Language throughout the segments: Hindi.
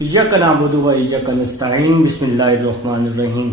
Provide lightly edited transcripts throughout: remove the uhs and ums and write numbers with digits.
इय्याका नअबुदु व इय्याका नस्तईन बिस्मिल्लाहिर्रहमानिर्रहीम।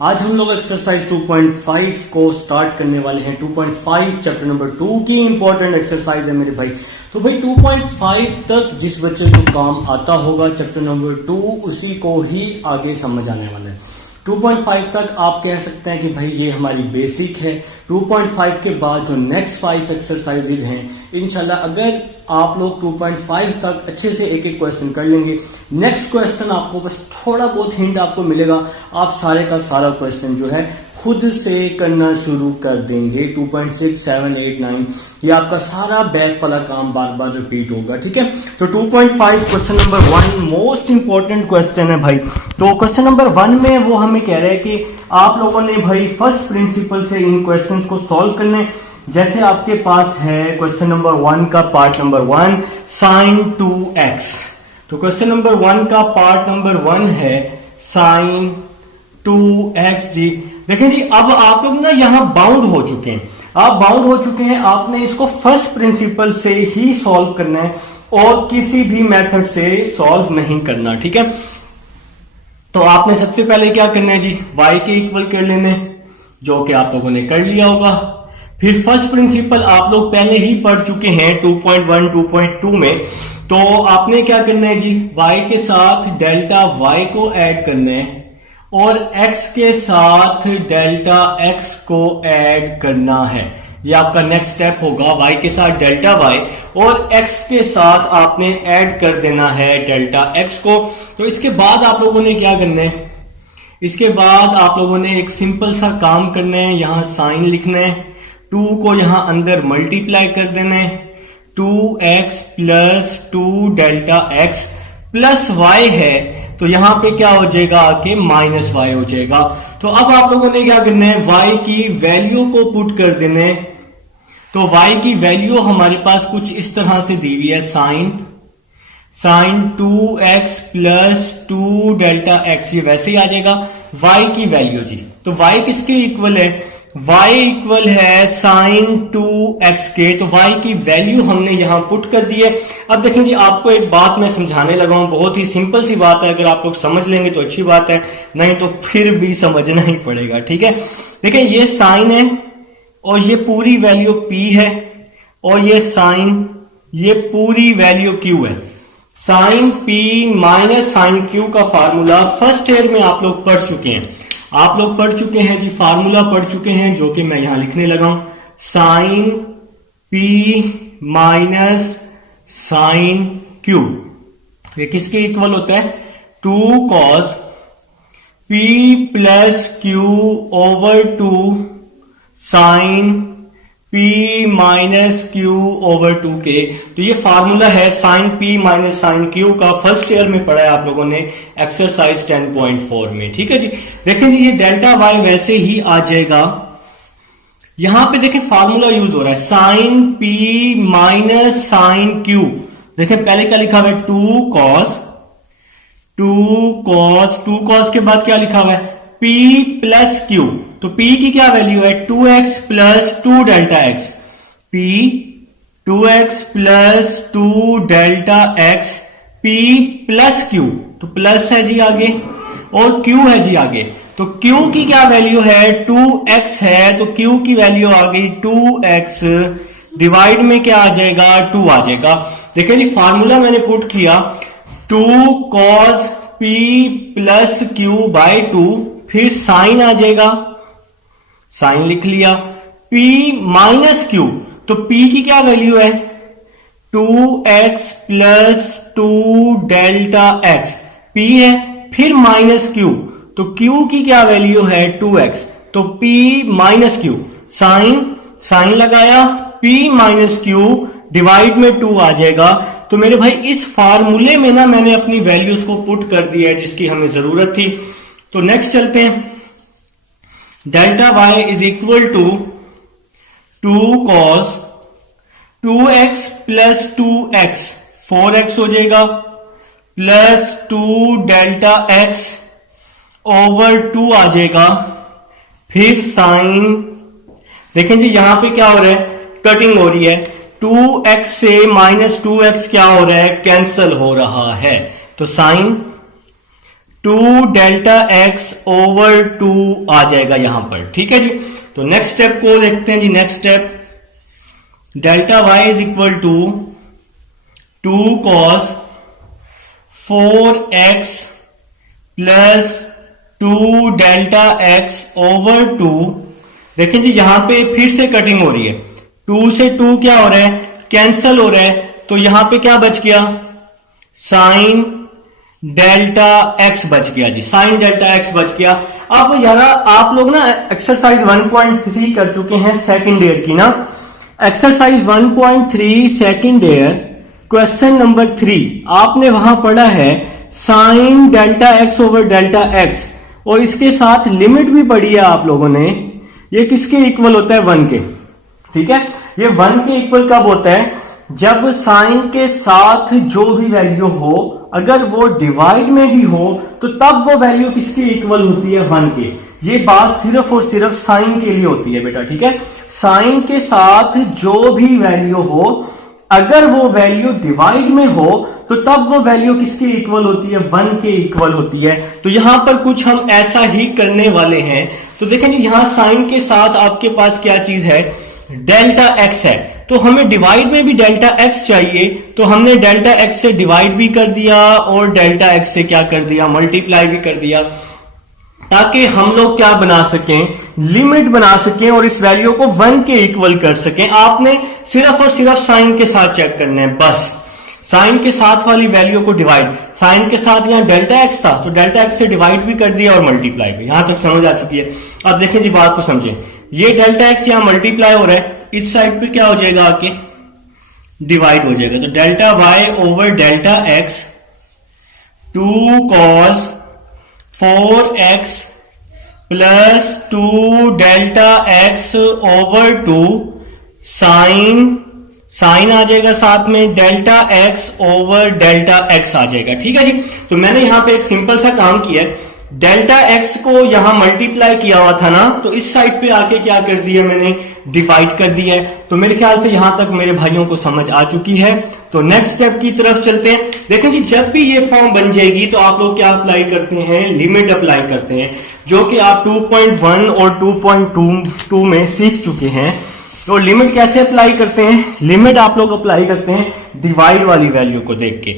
आज हम लोग एक्सरसाइज 2.5 को स्टार्ट करने वाले हैं। 2.5 चैप्टर नंबर 2 की इंपॉर्टेंट एक्सरसाइज है मेरे भाई। तो भाई 2.5 तक जिस बच्चे को काम आता होगा चैप्टर नंबर 2 उसी को ही आगे समझ आने वाला है। 2.5 तक आप कह सकते हैं कि भाई ये हमारी बेसिक है। 2.5 के बाद जो नेक्स्ट 5 एक्सरसाइजेज हैं इंशाल्लाह अगर आप लोग 2.5 तक अच्छे से एक एक क्वेश्चन कर लेंगे, नेक्स्ट क्वेश्चन आपको बस थोड़ा बहुत हिंट आपको मिलेगा, आप सारे का सारा क्वेश्चन जो है खुद से करना शुरू कर देंगे। 2.6, 7, 8, 9 ये आपका सारा बैक वाला काम बार बार रिपीट होगा, ठीक है। तो 2.5 question number 1 most important question है भाई। तो क्वेश्चन नंबर 1 में वो हमें कह रहे हैं कि आप लोगों ने भाई फर्स्ट प्रिंसिपल से इन क्वेश्चन को सॉल्व करने। जैसे आपके पास है क्वेश्चन नंबर 1 का पार्ट नंबर 1 sin 2x। तो क्वेश्चन नंबर 1 का पार्ट नंबर 1 है sin 2x जी। देखें जी, अब आप लोग ना यहां बाउंड हो चुके हैं, आपने इसको फर्स्ट प्रिंसिपल से ही सॉल्व करना है और किसी भी मेथड से सॉल्व नहीं करना, ठीक है। तो आपने सबसे पहले क्या करना है जी, y के इक्वल कर लेने, जो कि आप लोगों ने कर लिया होगा। फिर फर्स्ट प्रिंसिपल आप लोग पहले ही पढ़ चुके हैं 2.1, 2.2 में। तो आपने क्या करना है जी, y के साथ डेल्टा y को ऐड करना है और x के साथ डेल्टा x को ऐड करना है। ये आपका नेक्स्ट स्टेप होगा, y के साथ डेल्टा y और x के साथ आपने ऐड कर देना है डेल्टा x को। तो इसके बाद आप लोगों ने क्या करना है, इसके बाद आप लोगों ने एक सिंपल सा काम करना है, यहां साइन लिखना है, 2 को यहां अंदर मल्टीप्लाई कर देना है, 2x plus 2 delta x plus y है, तो यहां पे क्या हो जाएगा आके माइनस y हो जाएगा। तो अब आप लोगों ने क्या करना है, y की वैल्यू को पुट कर देना है। तो y की वैल्यू हमारे पास कुछ इस तरह से दी हुई है, sine 2x plus 2 delta x, ये वैसे ही आ जाएगा y की वैल्यू जी। तो y किसके इक्वल है, y इक्वल है साइन 2x के। तो y की वैल्यू हमने यहां पुट कर दी है। अब देखें जी, आपको एक बात मैं समझाने लगा हूं, बहुत ही सिंपल सी बात है, अगर आप लोग समझ लेंगे तो अच्छी बात है, नहीं तो फिर भी समझना ही पड़ेगा, ठीक है। देखिए ये साइन है और ये पूरी वैल्यू p है और ये साइन, ये पूरी वैल्यू q है। Sine p minus sine q का फार्मूला फर्स्ट ईयर में आप लोग पढ़ चुके हैं, जी, फार्मूला पढ़ चुके हैं, जो कि मैं यहां लिखने लगा हूं, sine p minus sine q ये किसके इक्वल होता है, 2 cos p plus q over 2 sine p minus q over 2 के। तो ये फार्मूला है sine p minus sine q का, फर्स्ट ईयर में पढ़ा है आप लोगों ने एक्सरसाइज 10.4 में, ठीक है जी। देखें जी, ये डेल्टा y वैसे ही आ जाएगा, यहां पे देखें फार्मूला यूज हो रहा है sine p minus sine q। देखें पहले क्या लिखा हुआ है, 2 cos के बाद क्या लिखा हुआ है, p प्लस q। तो p की क्या वैल्यू है, 2x plus 2 delta x, p 2x plus 2 delta x, p plus q, तो प्लस है जी आगे और q है जी आगे। तो q की क्या वैल्यू है, 2x है, तो q की वैल्यू आ गई 2x, डिवाइड में क्या आ जाएगा, 2 आ जाएगा। देखिए जी, फार्मूला मैंने पुट किया, 2 cos p plus q by 2, फिर साइन आ जाएगा, साइन लिख लिया, p माइनस q, तो p की क्या वैल्यू है, 2x plus 2 delta x, p है, फिर माइनस q, तो q की क्या वैल्यू है, 2x, तो p माइनस q, साइन लगाया, p माइनस q डिवाइड में 2 आ जाएगा। तो मेरे भाई इस फार्मूले में ना मैंने अपनी वैल्यूज को पुट कर दिया है जिसकी हमें जरूरत थी। तो नेक्स्ट चलते हैं, delta y is equal to 2 cos 2x plus 2x 4x हो जाएगा, प्लस 2 डेल्टा x ओवर 2 आ जाएगा, फिर साइन। देखें जी, यहां पे क्या हो रहा है, कटिंग हो रही है, 2x से माइनस 2x क्या हो रहा है, कैंसल हो रहा है। तो साइन 2 डेल्टा एक्स ओवर 2 आ जाएगा यहां पर। ठीक है जी, तो नेक्स्ट स्टेप को देखते हैं जी। Next step, delta Y is equal to 2 cos 4x plus 2 delta X over 2। देखें जी यहां पे फिर से कटिंग हो रही है, 2 से 2 क्या हो रहा है, कैंसल हो रहा है, तो यहां पे क्या बच गया, साइन डेल्टा एक्स बच गया जी, साइन डेल्टा एक्स बच गया। अब यार आप लोग ना एक्सरसाइज 1.3 कर चुके हैं सेकंड ईयर की ना, exercise 1.3 second year question number 3 आपने वहां पढ़ा है sign delta X over delta x, और इसके साथ लिमिट भी पढ़ी है आप लोगों ने। ये किसके इक्वल होता है, 1 के। ठीक है, ये 1 के इक्वल कब होता है, जब साइन के साथ जो भी वैल्यू हो अगर वो डिवाइड में भी हो तो तब वो वैल्यू किसके इक्वल होती है, 1 के। ये बात सिर्फ और सिर्फ साइन के लिए होती है बेटा। ठीक है, साइन के साथ जो भी वैल्यू हो अगर वो वैल्यू डिवाइड में हो तो तब वो वैल्यू किसके इक्वल होती है, 1 के इक्वल होती है। तो यहां पर कुछ हम ऐसा ही करने वाले हैं। तो देखें जी यहां साइन के साथ आपके पास क्या चीज है, डेल्टा एक्स है, तो हमें डिवाइड में भी डेल्टा एक्स चाहिए, तो हमने डेल्टा एक्स से डिवाइड भी कर दिया और डेल्टा एक्स से क्या कर दिया, मल्टीप्लाई भी कर दिया, ताकि हम लोग क्या बना सकें, लिमिट बना सकें और इस वैल्यू को 1 के इक्वल कर सकें। आपने सिर्फ और सिर्फ साइन के साथ चेक करना है, बस साइन के साथ वाली वैल्यू को डिवाइड, साइन के साथ यहां डेल्टा एक्स था तो डेल्टा एक्स से डिवाइड भी कर दिया और मल्टीप्लाई भी। यहां तक समझ आ चुकी है। अब देखें जी बात को समझें, ये डेल्टा एक्स यहां मल्टीप्लाई हो रहा है, इस साइड पे क्या हो जाएगा, आके डिवाइड हो जाएगा, तो delta Y over delta X 2 cos 4x plus 2 delta X over 2 sine, sine आ जाएगा साथ में delta X over delta X आ जाएगा। ठीक है जी, तो मैंने यहां पे एक सिंपल सा काम किया है, डेल्टा एक्स को यहां मल्टीप्लाई किया हुआ था ना, तो इस साइड पे आके क्या कर दिया मैंने, डिवाइड कर दिया है। तो मेरे ख्याल से यहां तक मेरे भाइयों को समझ आ चुकी है। तो नेक्स्ट स्टेप की तरफ चलते हैं। देखें जी जब भी ये फॉर्म बन जाएगी तो आप लोग क्या अप्लाई करते हैं, लिमिट अप्लाई करते हैं, जो कि आप 2.1 और 2.2 में सीख चुके हैं। तो लिमिट कैसे अप्लाई करते हैं, लिमिट आप लोग अप्लाई करते हैं डिवाइड वाली वैल्यू को देख के।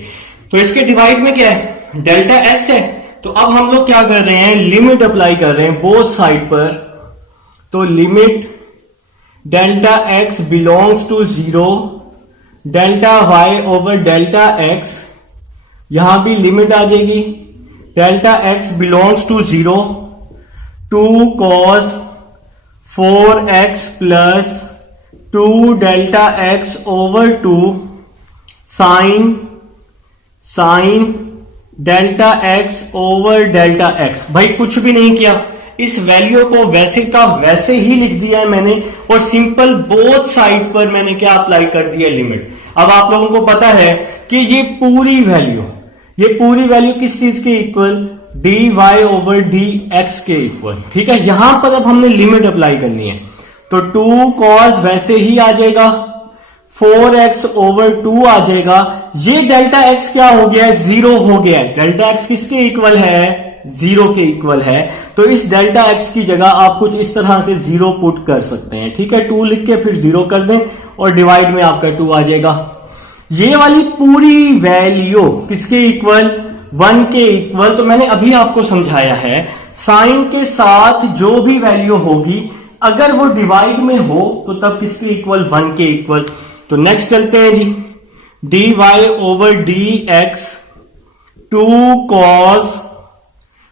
तो इसके डिवाइड में क्या है, डेल्टा एक्स है, तो अब हम लोग क्या कर रहे हैं, लिमिट अप्लाई कर रहे हैं बोथ साइड पर। तो limit delta X belongs to 0 delta Y over delta X, यहां भी लिमिट आ जाएगी, delta X belongs to 0 2 cos 4x plus 2 delta X over 2 sine, sine delta X over delta X. भाई कुछ भी नहीं किया, इस वैल्यू को वैसे का वैसे ही लिख दिया है मैंने, और सिंपल बोथ साइड पर मैंने क्या अप्लाई कर दिया, लिमिट। अब आप लोगों को पता है कि ये पूरी वैल्यू किस चीज के equal, D Y over D x के इक्वल। ठीक है, यहां पर अब हमने लिमिट अप्लाई करनी है, तो 2 कॉस वैसे ही आ जाएगा, 4x ओवर 2 आ जाएगा। ये डेल्टा एक्स क्या हो गया है, 0 हो गया है। डेल्टा एक्स किसके इक्वल है, 0 के इक्वल है। तो इस डेल्टा एक्स की जगह आप कुछ इस तरह से 0 पुट कर सकते हैं। ठीक है, 2 लिख के फिर 0 कर दें और डिवाइड में आपका 2 आ जाएगा। ये वाली पूरी वैल्यू किसके इक्वल, 1 के इक्वल। तो मैंने अभी आपको समझाया है, साइन के साथ जो भी वैल्यू होगी अगर वो डिवाइड में हो तो तब किसके इक्वल, 1 के इक्वल। तो नेक्स्ट चलते हैं जी, D Y over D X 2 cos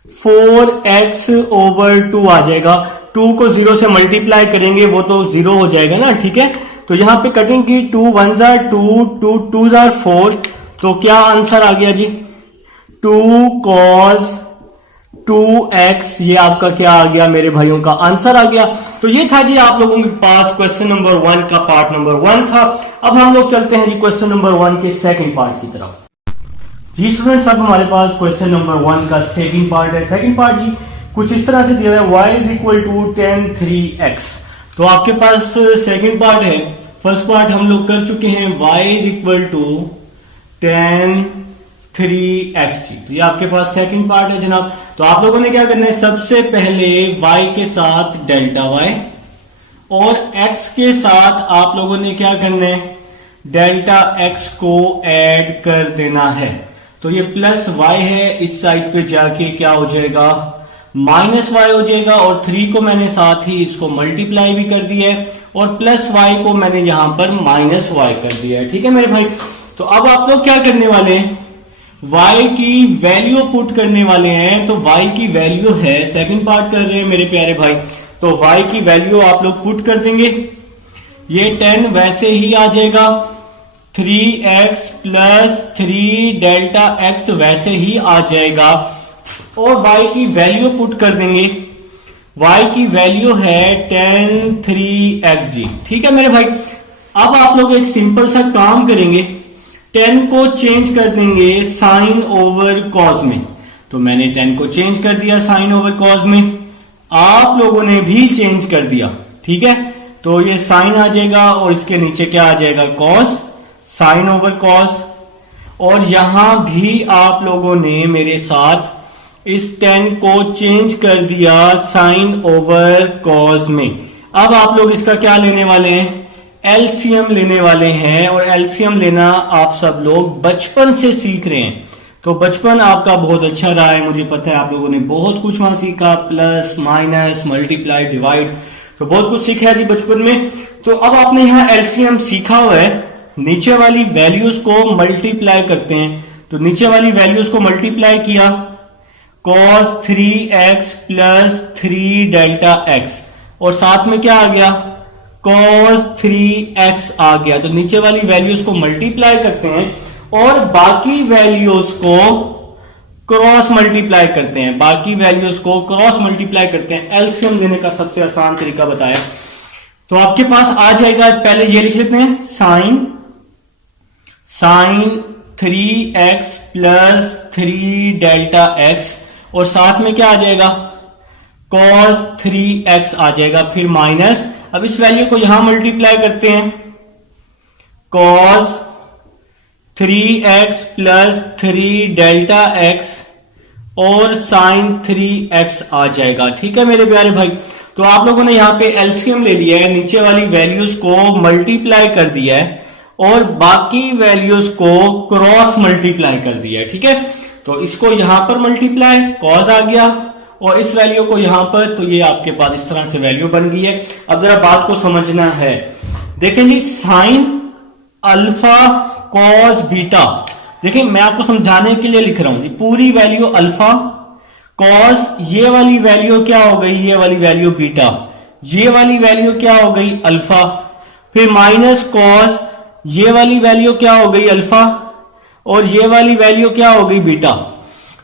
4x over 2 आ जाएगा। 2 को 0 से मल्टीप्लाई करेंगे वो तो 0 हो जाएगा ना। ठीक है, तो यहां पे कटिंग की, 2 1 2 2 2 4, तो क्या आंसर आ गया जी, 2 कॉस 2x। ये आपका क्या आ गया मेरे भाइयों का आंसर आ गया। तो ये था जी आप लोगों के पास क्वेश्चन नंबर 1 का पार्ट नंबर 1 था। अब हम लोग चलते हैं जी क्वेश्चन नंबर 1 के सेकंड पार्ट की तरफ। जी स्टूडेंट्स, अब हमारे पास क्वेश्चन नंबर 1 का सेकंड पार्ट है। सेकंड पार्ट जी कुछ इस तरह से दिया हुआ है, y is equal to tan 3x। तो आपके पास सेकंड पार्ट है, फर्स्ट पार्ट हम लोग कर चुके हैं, y is equal to tan 3x जी। तो ये आपके पास सेकंड पार्ट है जनाब। तो आप लोगों ने क्या करना है, सबसे पहले y के साथ डेल्टा y और x के साथ आप लोगों ने क्या करना है, डेल्टा x को ऐड कर देना है। तो ये प्लस y है, इस साइड पे जाके क्या हो जाएगा, माइनस y हो जाएगा। और 3 को मैंने साथ ही इसको मल्टीप्लाई भी कर दिया है और प्लस y को मैंने यहां पर माइनस y कर दिया है। ठीक है मेरे भाई। तो अब आप लोग क्या करने वाले हैं, y की वैल्यू पुट करने वाले हैं। तो y की वैल्यू है, सेकंड पार्ट कर रहे हैं मेरे प्यारे भाई, तो y की वैल्यू आप लोग पुट कर देंगे। ये 10 वैसे ही आ जाएगा, 3x प्लस 3 डेल्टा x वैसे ही आ जाएगा और y की वैल्यू पुट कर देंगे। y की वैल्यू है 10 3x जी। ठीक है मेरे भाई। अब आप लोग एक सिंपल सा काम करेंगे, 10 को चेंज कर देंगे साइन ओवर कॉस में। तो मैंने 10 को चेंज कर दिया साइन ओवर कॉस में, आप लोगों ने भी चेंज कर दिया। ठीक है, तो ये साइन आ जाएगा और इसके नीचे क्या आ जाएगा, कॉस, साइन ओवर कॉस। और यहां भी आप लोगों ने मेरे साथ इस 10 को चेंज कर दिया साइन ओवर कॉस में। अब आप लोग इसका क्या लेने वाले हैं, एलसीएम लेने वाले हैं। और एलसीएम लेना आप सब लोग बचपन से सीख रहे हैं, तो बचपन आपका बहुत अच्छा रहा है, मुझे पता है आप लोगों ने बहुत कुछ वहां सीखा, प्लस माइनस मल्टीप्लाई डिवाइड, तो बहुत कुछ सीखा है जी बचपन में। तो अब आपने यहाँ एलसीएम सीखा हुआ है, नीचे वाली वैल्यूज को मल्टीप्लाई करते हैं। तो नीचे वाली वैल्यूज को मल्टीप्लाई किया, cos 3x plus 3 delta x और साथ में क्या आ गया, cos 3x आ गया। तो नीचे वाली वैल्यूज को मल्टीप्लाई करते हैं और बाकी वैल्यूज को क्रॉस मल्टीप्लाई करते हैं, बाकी वैल्यूज को क्रॉस मल्टीप्लाई करते हैं। एलसीएम लेने का सबसे आसान तरीका बताया। तो आपके पास आ जाएगा, पहले ये लिख लेते हैं, sign 3x plus 3 delta x और साथ में क्या आ जाएगा, cos 3x आ जाएगा, फिर माइनस, अब इस वैल्यू को यहां मल्टीप्लाई करते हैं, cos 3x plus 3 delta x और साइन 3x आ जाएगा। ठीक है मेरे प्यारे भाई। तो आप लोगों ने यहां पे एलसीएम ले लिया है, नीचे वाली वैल्यूज को मल्टीप्लाई कर दिया है और बाकी वैल्यूज को क्रॉस मल्टीप्लाई कर दिया है। ठीक है, तो इसको यहां पर मल्टीप्लाई, कॉस आ गया और इस वैल्यू को यहां पर, तो ये आपके पास इस तरह से वैल्यू बन गई है। अब जरा बात को समझना है, देखें जी, साइन अल्फा कॉस बीटा, देखिए मैं आपको समझाने के लिए लिख रहा हूं, पूरी वैल्यू अल्फा, कॉस, ये वाली वैल्यू क्या हो गई, ये वाली वैल्यू बीटा, ये वाली वैल्यू क्या हो गई अल्फा, फिर माइनस कॉस, ये वाली वैल्यू क्या हो गई अल्फा और ये वाली वैल्यू क्या हो गई beta.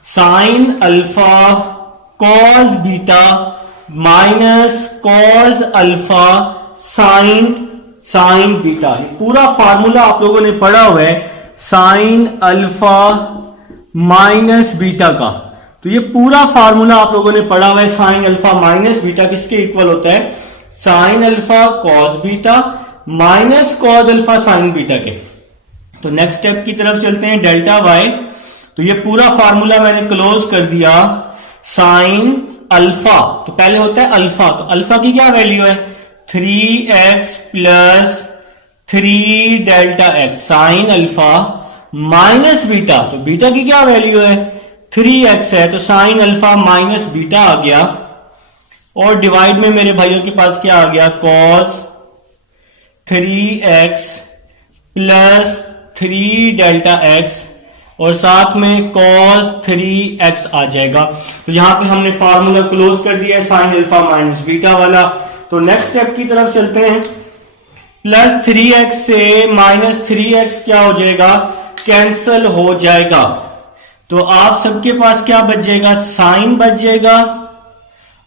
Sign alpha cos beta minus cos alpha sine beta, ये पूरा फार्मूला आप लोगों ने पढ़ा हुआ है साइन अल्फा माइनस बीटा का। तो ये पूरा फार्मूला आप लोगों ने पढ़ा हुआ है, साइन अल्फा माइनस बीटा किसके इक्वल होता है, sign alpha cos beta minus cos alpha sine beta के। तो नेक्स्ट स्टेप की तरफ चलते हैं, डेल्टा वाई। तो ये पूरा फार्मूला मैंने क्लोज कर दिया, साइन अल्फा, तो पहले होता है अल्फा, तो अल्फा की क्या वैल्यू है, 3x plus 3 delta x, sine alpha minus beta, तो बीटा की क्या वैल्यू है, 3x है, तो साइन अल्फा माइनस बीटा आ गया और डिवाइड में मेरे भाइयों के पास क्या आ गया, cos 3x plus 3 delta x और साथ में cos 3x आ जाएगा। तो यहां पे हमने फार्मूला क्लोज कर दिया है साइन अल्फा माइनस बीटा वाला। तो नेक्स्ट स्टेप की तरफ चलते हैं, प्लस 3x से माइनस 3x क्या हो जाएगा, कैंसल हो जाएगा। तो आप सबके पास क्या बच जाएगा, साइन बच जाएगा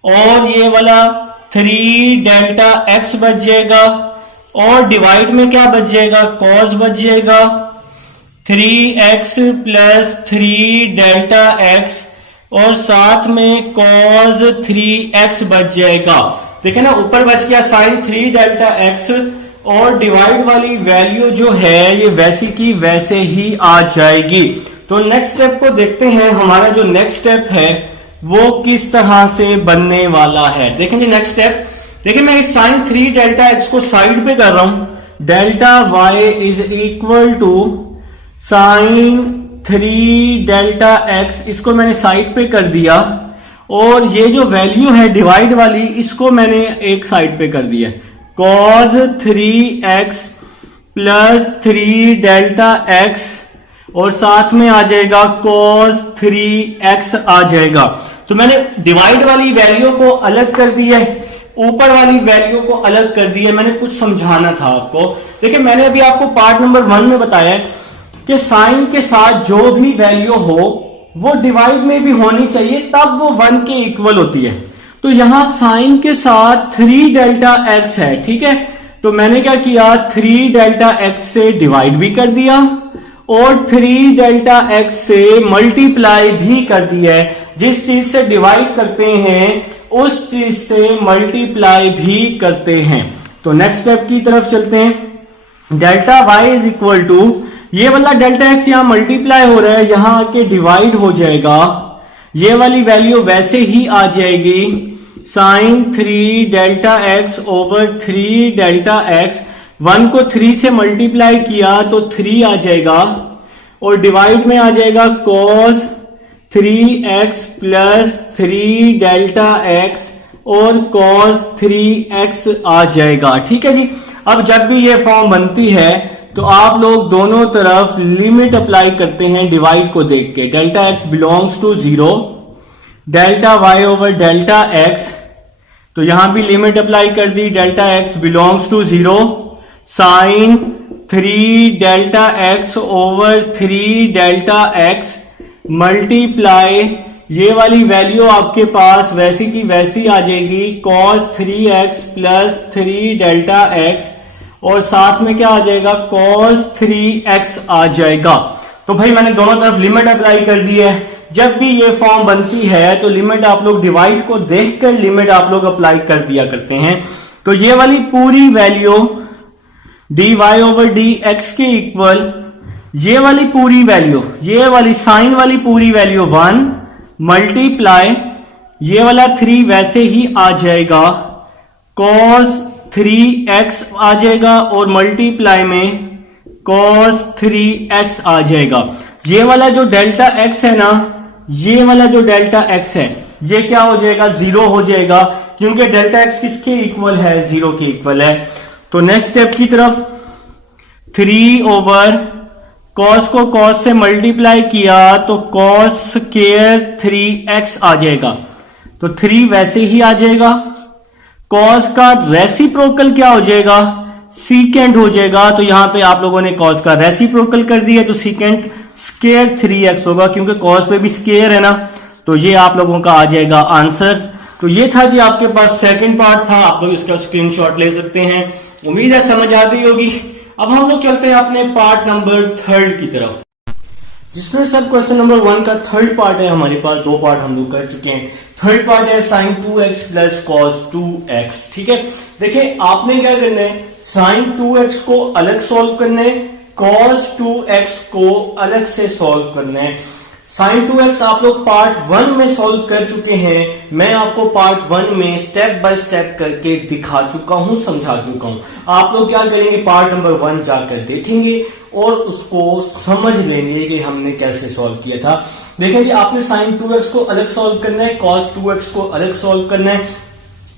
और ये वाला 3 डेल्टा x बच जाएगा और डिवाइड में क्या बच जाएगा, कॉस बच जाएगा, 3x प्लस 3 डेल्टा x और साथ में cos 3x बच जाएगा। देखे ना, ऊपर बच गया साइन 3 डेल्टा x और डिवाइड वाली वैल्यू जो है ये वैसी की वैसे ही आ जाएगी। तो नेक्स्ट स्टेप को देखते हैं। हमारा जो नेक्स्ट स्टेप है वो किस तरह से बनने वाला है। देखें जी नेक्स्ट स्टेप, देखिए मैं इस साइन 3 डेल्टा एक्स को साइड पे कर रहा हूं। Delta Y is equal to sine 3 delta X, इसको मैंने साइड पे कर दिया और ये जो वैल्यू है डिवाइड वाली इसको मैंने एक साइड पे कर दिया। Cos 3x plus 3 delta x और साथ में आ जाएगा cos 3x आ जाएगा। तो मैंने डिवाइड वाली वैल्यू को अलग कर दिया है, ऊपर वाली वैल्यू को अलग कर दिया। मैंने कुछ समझाना था आपको। देखिए मैंने अभी आपको पार्ट नंबर 1 में बताया कि साइन के साथ जो भी वैल्यू हो वो डिवाइड में भी होनी चाहिए, तब वो 1 के इक्वल होती है। तो यहां साइन के साथ 3 डेल्टा एक्स है, ठीक है। तो मैंने क्या किया, 3 डेल्टा एक्स से डिवाइड भी कर दिया और 3 डेल्टा एक्स से मल्टीप्लाई भी कर दिया है। जिस चीज से डिवाइड करते हैं उस चीज से मल्टीप्लाई भी करते हैं। तो नेक्स्ट स्टेप की तरफ चलते हैं। Delta Y is equal to, ये वाला डेल्टा एक्स यहां मल्टीप्लाई हो रहा है, यहां आके डिवाइड हो जाएगा। ये वाली वैल्यू वैसे ही आ जाएगी sine 3 delta X over 3 delta X. 1 को 3 से मल्टीप्लाई किया तो 3 आ जाएगा और डिवाइड में आ जाएगा cos 3x plus 3 delta x और cos 3x आ जाएगा। ठीक है जी। अब जब भी ये फॉर्म बनती है तो आप लोग दोनों तरफ लिमिट अप्लाई करते हैं डिवाइड को देख के। Delta X belongs to 0, delta Y over delta x, तो यहां भी लिमिट अप्लाई कर दी। Delta X belongs to 0, sine 3 delta X over 3 delta X multiply, ये वाली वैल्यू आपके पास वैसी की वैसी आ जाएगी cos 3x plus 3 delta x और साथ में क्या आ जाएगा cos 3x आ जाएगा। तो भाई मैंने दोनों तरफ लिमिट अप्लाई कर दी है। जब भी ये फॉर्म बनती है तो लिमिट आप लोग डिवाइड को देखकर लिमिट आप लोग अप्लाई कर दिया करते हैं। तो ये वाली पूरी वैल्यू dy ओवर dx के इक्वल, ये वाली पूरी वैल्यू, ये वाली साइन वाली पूरी वैल्यू 1 मल्टीप्लाई, ये वाला 3 वैसे ही आ जाएगा, cos 3x आ जाएगा और मल्टीप्लाई में cos 3x आ जाएगा। ये वाला जो डेल्टा x है ना, ये वाला जो डेल्टा x है ये क्या हो जाएगा, 0 हो जाएगा, क्योंकि डेल्टा x किसके इक्वल है, 0 के इक्वल है। तो नेक्स्ट स्टेप की तरफ 3 ओवर cos को cos से मल्टीप्लाई किया तो cos स्क्वायर 3x आ जाएगा। तो 3 वैसे ही आ जाएगा। cos का रेसिप्रोकल क्या हो जाएगा, सीकेंट हो जाएगा। तो यहां पे आप लोगों ने cos का रेसिप्रोकल कर दिया तो सीकेंट स्क्वायर 3x होगा, क्योंकि cos पे भी स्क्वायर है ना। तो ये आप लोगों का आ जाएगा आंसर। तो ये था जी आपके पास सेकंड पार्ट था, आप लोग इसका स्क्रीनशॉट ले सकते हैं। उम्मीद है समझ आ गई होगी। अब हम लोग चलते हैं अपने पार्ट नंबर 3 की तरफ, जिसमें सब क्वेश्चन नंबर 1 का थर्ड पार्ट है। हमारे पास 2 पार्ट हम लोग कर चुके हैं। थर्ड पार्ट है sine 2x plus cos 2x। ठीक है, देखिए आपने क्या करना है, साइन 2x को अलग सॉल्व करना है, cos 2x को अलग से सॉल्व करना है। साइन 2x आप लोग पार्ट 1 में सॉल्व कर चुके हैं। मैं आपको पार्ट 1 में स्टेप बाय स्टेप करके दिखा चुका हूं, समझा चुका हूं। आप लोग क्या करेंगे, पार्ट नंबर 1 जाकर देखेंगे और उसको समझ लेंगे कि हमने कैसे सॉल्व किया था। देखें जी, आपने साइन 2x को अलग सॉल्व करना है, cos 2x को अलग सॉल्व करना है।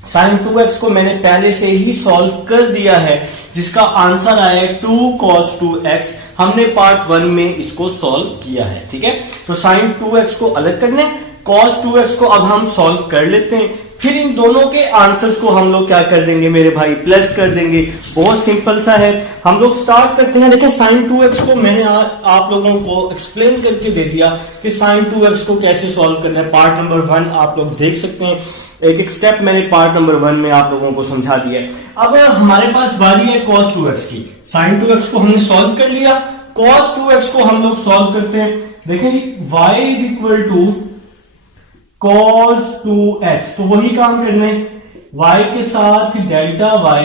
साइन 2x को मैंने पहले से ही सॉल्व कर दिया है, जिसका आंसर आया 2 cos 2x। हमने पार्ट 1 में इसको सॉल्व किया है। ठीक है, तो साइन 2x को अलग करना है, cos 2x को अब हम सॉल्व कर लेते हैं। फिर इन दोनों के आंसर्स को हम लोग क्या कर देंगे मेरे भाई, प्लस कर देंगे। बहुत सिंपल सा है। हम लोग स्टार्ट करते हैं। देखिए साइन 2x को मैंने आप लोगों को एक्सप्लेन करके दे दिया कि साइन 2x को कैसे सॉल्व करना है। पार्ट नंबर 1 आप लोग देख सकते हैं, एक एक स्टेप मैंने पार्ट नंबर 1 में आप लोगों को समझा दिया है। अब हमारे पास बारी है cos 2x की। साइन 2x को हमने सॉल्व कर लिया, cos 2x को हम लोग सॉल्व करते हैं। देखिए जी, y is equal to cos 2x, तो वही काम करने, y के साथ डेल्टा y,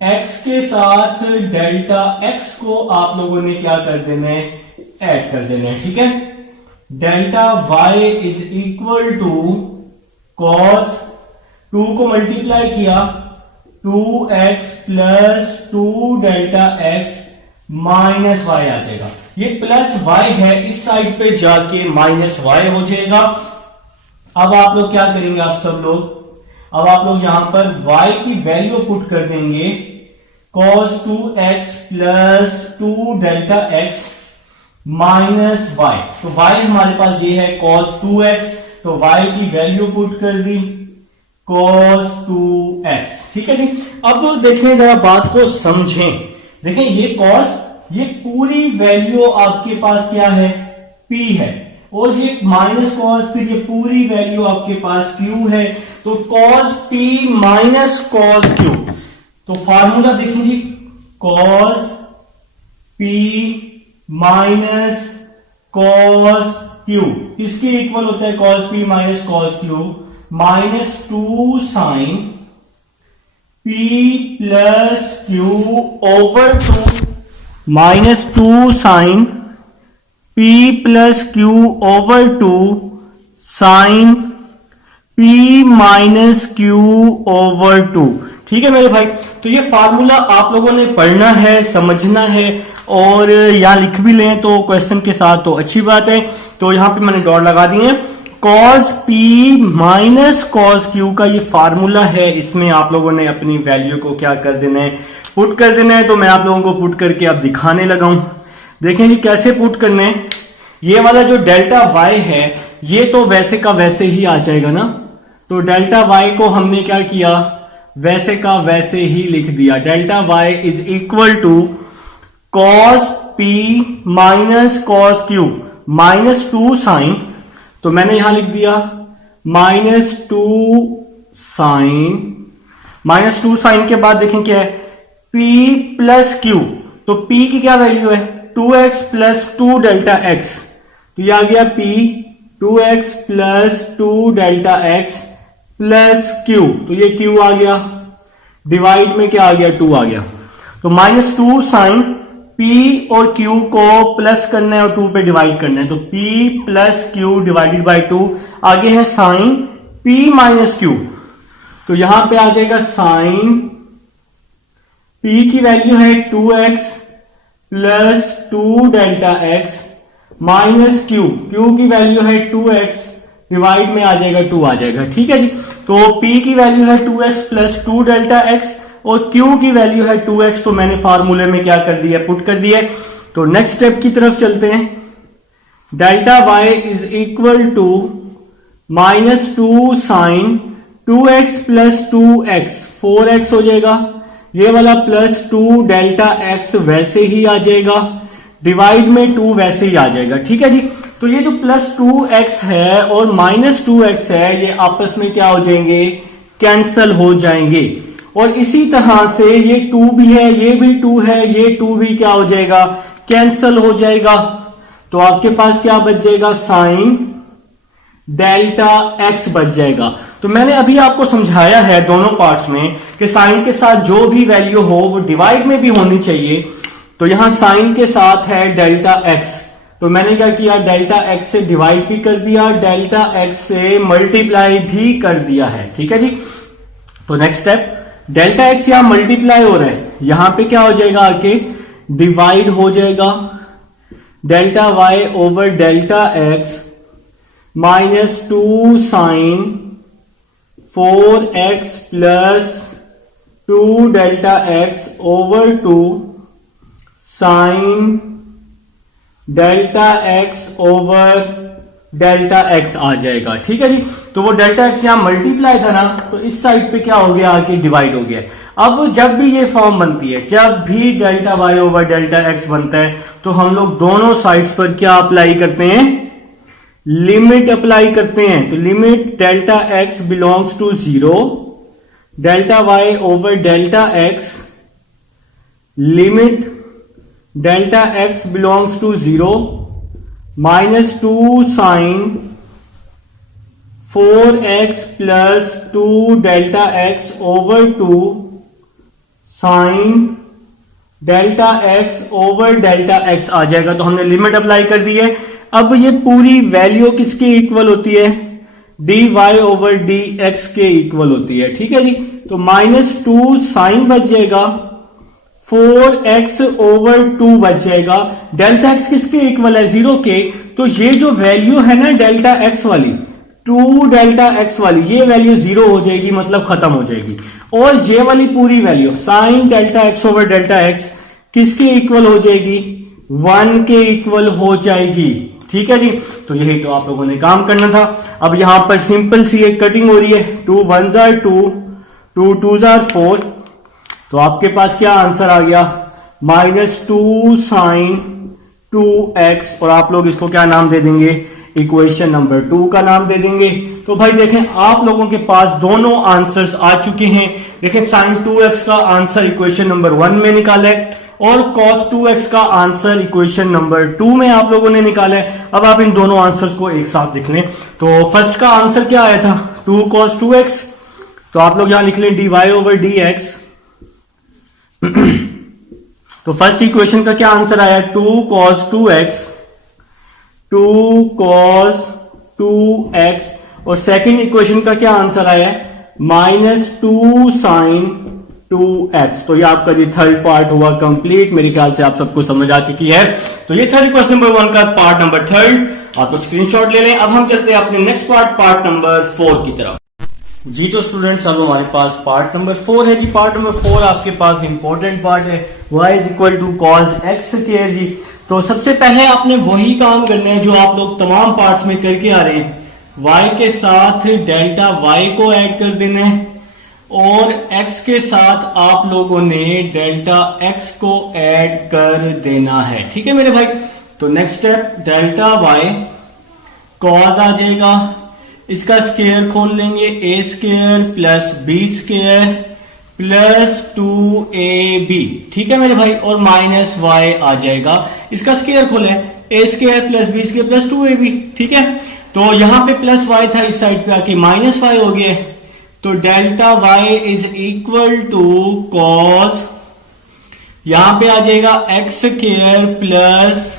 x के साथ डेल्टा x को आप लोगों ने क्या कर देना है, ऐड कर देना है, ठीक है। Delta y is equal to cos 2 को मल्टीप्लाई किया 2x plus 2 delta x minus y आ जाएगा। ये प्लस y है, इस साइड पे जाके माइनस y हो जाएगा। अब आप लोग क्या करेंगे, आप सब लोग, अब आप लोग यहां पर y की वैल्यू पुट कर देंगे cos 2x plus 2 delta x minus y। तो y हमारे पास ये है cos 2x, तो y की वैल्यू पुट कर दी cos 2x, ठीक है जी। अब देखें, जरा बात को समझें, देखें ये cos, ये पूरी वैल्यू आपके पास क्या है, p है, और ये माइनस cos, फिर ये पूरी वैल्यू आपके पास q है। तो cos p minus cos q, तो फार्मूला देखें जी, cos p minus cos q इसके इक्वल होता है cos p minus cos q minus 2 sine p plus q over 2 minus 2 sine p plus q over 2 sine p minus q over 2, ठीक है मेरे भाई। तो ये फार्मूला आप लोगों ने पढ़ना है, समझना है, और यहां लिख भी लें तो क्वेश्चन के साथ, तो अच्छी बात है। तो यहां पे मैंने डॉट लगा दिए, cos p minus cos q का ये फार्मूला है। इसमें आप लोगों ने अपनी वैल्यू को क्या कर देना है, पुट कर देना है। तो मैं आप लोगों को पुट करके अब दिखाने लगा हूं। देखें जी कैसे पुट करना है। ये वाला जो डेल्टा y है ये तो वैसे का वैसे ही आ जाएगा ना, तो डेल्टा y को हमने क्या किया, वैसे का वैसे ही लिख दिया। Delta y is equal to cos p minus cos q minus 2 sine, तो मैंने यहां लिख दिया माइनस 2 साइन, माइनस 2 साइन के बाद देखें क्या है, p प्लस q, तो p की क्या वैल्यू है 2x प्लस 2 डेल्टा x, तो ये आ गया p 2x plus 2 delta x plus q, तो ये q आ गया, डिवाइड में क्या आ गया 2 आ गया। तो माइनस 2 साइन p और q को प्लस करना है और 2 पे डिवाइड करना है, तो p plus q divided by 2, आगे है साइन p माइनस q, तो यहां पे आ जाएगा साइन p की वैल्यू है 2x plus 2 delta x minus q की वैल्यू है 2x, डिवाइड में आ जाएगा 2 आ जाएगा, ठीक है जी। तो p की वैल्यू है 2x प्लस 2 डेल्टा x और q की वैल्यू है 2x, तो मैंने फार्मूले में क्या कर दिया, पुट कर दिया। तो नेक्स्ट स्टेप की तरफ चलते हैं। Delta y is equal to minus 2 sine 2x plus 2x 4x हो जाएगा, ये वाला प्लस 2 डेल्टा x वैसे ही आ जाएगा, डिवाइड में 2 वैसे ही आ जाएगा, ठीक है जी। तो ये जो प्लस 2x है और माइनस 2x है ये आपस में क्या हो जाएंगे, कैंसल हो जाएंगे। और इसी तरह से ये 2 भी है, ये भी 2 है, ये 2 भी क्या हो जाएगा, कैंसल हो जाएगा। तो आपके पास क्या बच जाएगा, साइन डेल्टा x बच जाएगा। तो मैंने अभी आपको समझाया है दोनों पार्ट्स में कि साइन के साथ जो भी वैल्यू हो वो डिवाइड में भी होनी चाहिए। तो यहां साइन के साथ है डेल्टा x, तो मैंने क्या किया, डेल्टा x से डिवाइड भी कर दिया, डेल्टा x से मल्टीप्लाई भी कर दिया है, ठीक है जी। तो नेक्स्ट स्टेप, डेल्टा x यहां मल्टीप्लाई हो रहा है, यहां पे क्या हो जाएगा, आके डिवाइड हो जाएगा, delta y over delta x minus 2 sine 4x plus 2 delta x over 2 sine delta x over delta x आ जाएगा, ठीक है जी। तो वो डेल्टा x यहां मल्टीप्लाई था ना, तो इस साइड पे क्या हो गया, आके डिवाइड हो गया। अब जब भी ये फॉर्म बनती है, जब भी delta y over delta x बनता है, तो हम लोग दोनों साइड्स पर क्या अप्लाई करते हैं, लिमिट अप्लाई करते हैं। तो limit delta x belongs to 0, delta y over delta x, limit delta x belongs to 0 minus 2 sine 4x plus 2 delta x over 2 sine delta X over delta X आ जाएगा। तो हमने लिमिट अप्लाई कर दी है। अब ये पूरी वैल्यू किसके इक्वल होती है? D Y over D x के इक्वल होती है। ठीक है जी। तो -2 साइन बच जाएगा, 4x ओवर 2 बच जाएगा। डेल्टा एक्स किसके इक्वल है? 0 के। तो ये जो वैल्यू है ना डेल्टा एक्स वाली, 2 डेल्टा एक्स वाली, ये वैल्यू 0 हो जाएगी, मतलब खत्म हो जाएगी। और ये वाली पूरी value sign delta X over delta x किसके इक्वल हो जाएगी? 1 के इक्वल हो जाएगी। ठीक है जी। तो यही तो आप लोगों ने काम करना था। अब यहां पर सिंपल सी एक कटिंग हो रही है, 2 1s are 2, 2 2s are 4। तो आपके पास क्या आंसर आ गया? -2 साइन 2x। और आप लोग इसको क्या नाम दे देंगे? इक्वेशन नंबर 2 का नाम दे देंगे। तो भाई देखें, आप लोगों के पास दोनों आंसर्स आ चुके हैं। देखें, साइन 2x का आंसर इक्वेशन नंबर 1 में निकाला है और cos 2x का आंसर इक्वेशन नंबर 2 में आप लोगों ने निकाला है। अब आप इन दोनों आंसर्स को एक साथ लिख लें। तो फर्स्ट का आंसर क्या आया था? 2 cos 2x। तो आप लोग यहां लिख लें dy ओवर dx। तो फर्स्ट इक्वेशन का क्या आंसर आया? 2 cos 2x, 2 cos 2x। और सेकंड इक्वेशन का क्या आंसर आया? -2 sin 2x। तो ये आपका जी थर्ड पार्ट हुआ कंप्लीट। मेरे ख्याल से आप सबको समझ आ चुकी है। तो ये था क्वेश्चन नंबर 1 का पार्ट नंबर 3। आप लोग स्क्रीनशॉट ले लें। अब हम चलते हैं अपने नेक्स्ट पार्ट नंबर 4 की तरफ। जी तो स्टूडेंट्स, अब हमारे पास पार्ट नंबर 4 है जी। पार्ट नंबर 4 आपके पास इंपॉर्टेंट पार्ट है, y is equal to cos x square जी। तो सबसे पहले आपने वही काम करना है जो आप लोग तमाम पार्ट्स में करके आ रहे हैं। y के साथ डेल्टा y को ऐड कर देना है और x के साथ आप लोगों ने डेल्टा x को ऐड कर देना है। ठीक है मेरे भाई। तो next step, delta y cos आ जाएगा, इसका स्क्वायर खोल लेंगे, a square plus b square plus 2ab। ठीक है मेरे भाई। और माइनस y आ जाएगा, इसका स्क्वायर खोले, a square plus b square plus 2ab। ठीक है। तो यहां पे प्लस y था, इस साइड पे आके माइनस y हो गया। तो delta y is equal to cos, यहां पे आ जाएगा x square plus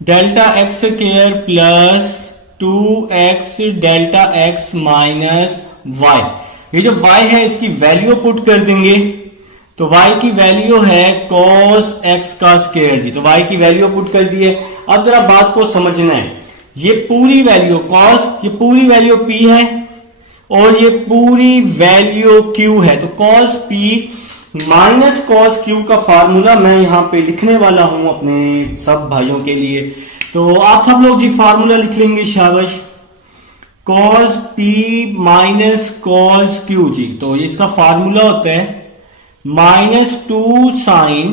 delta x square plus 2x delta x minus y। ये जो y है इसकी वैल्यू पुट कर देंगे। तो y की वैल्यू है cos x का स्क्वायर जी। तो y की वैल्यू पुट कर दी है। अब जरा बात को समझना है, ये पूरी वैल्यू cos, ये पूरी वैल्यू p है और ये पूरी वैल्यू q है। तो cos p minus cos q का फार्मूला मैं यहां पे लिखने वाला हूं अपने सब भाइयों के लिए। तो आप सब लोग जी फार्मूला लिख लेंगे, शाबाश। cos p minus cos q जी। तो इसका फार्मूला होता है -2 sine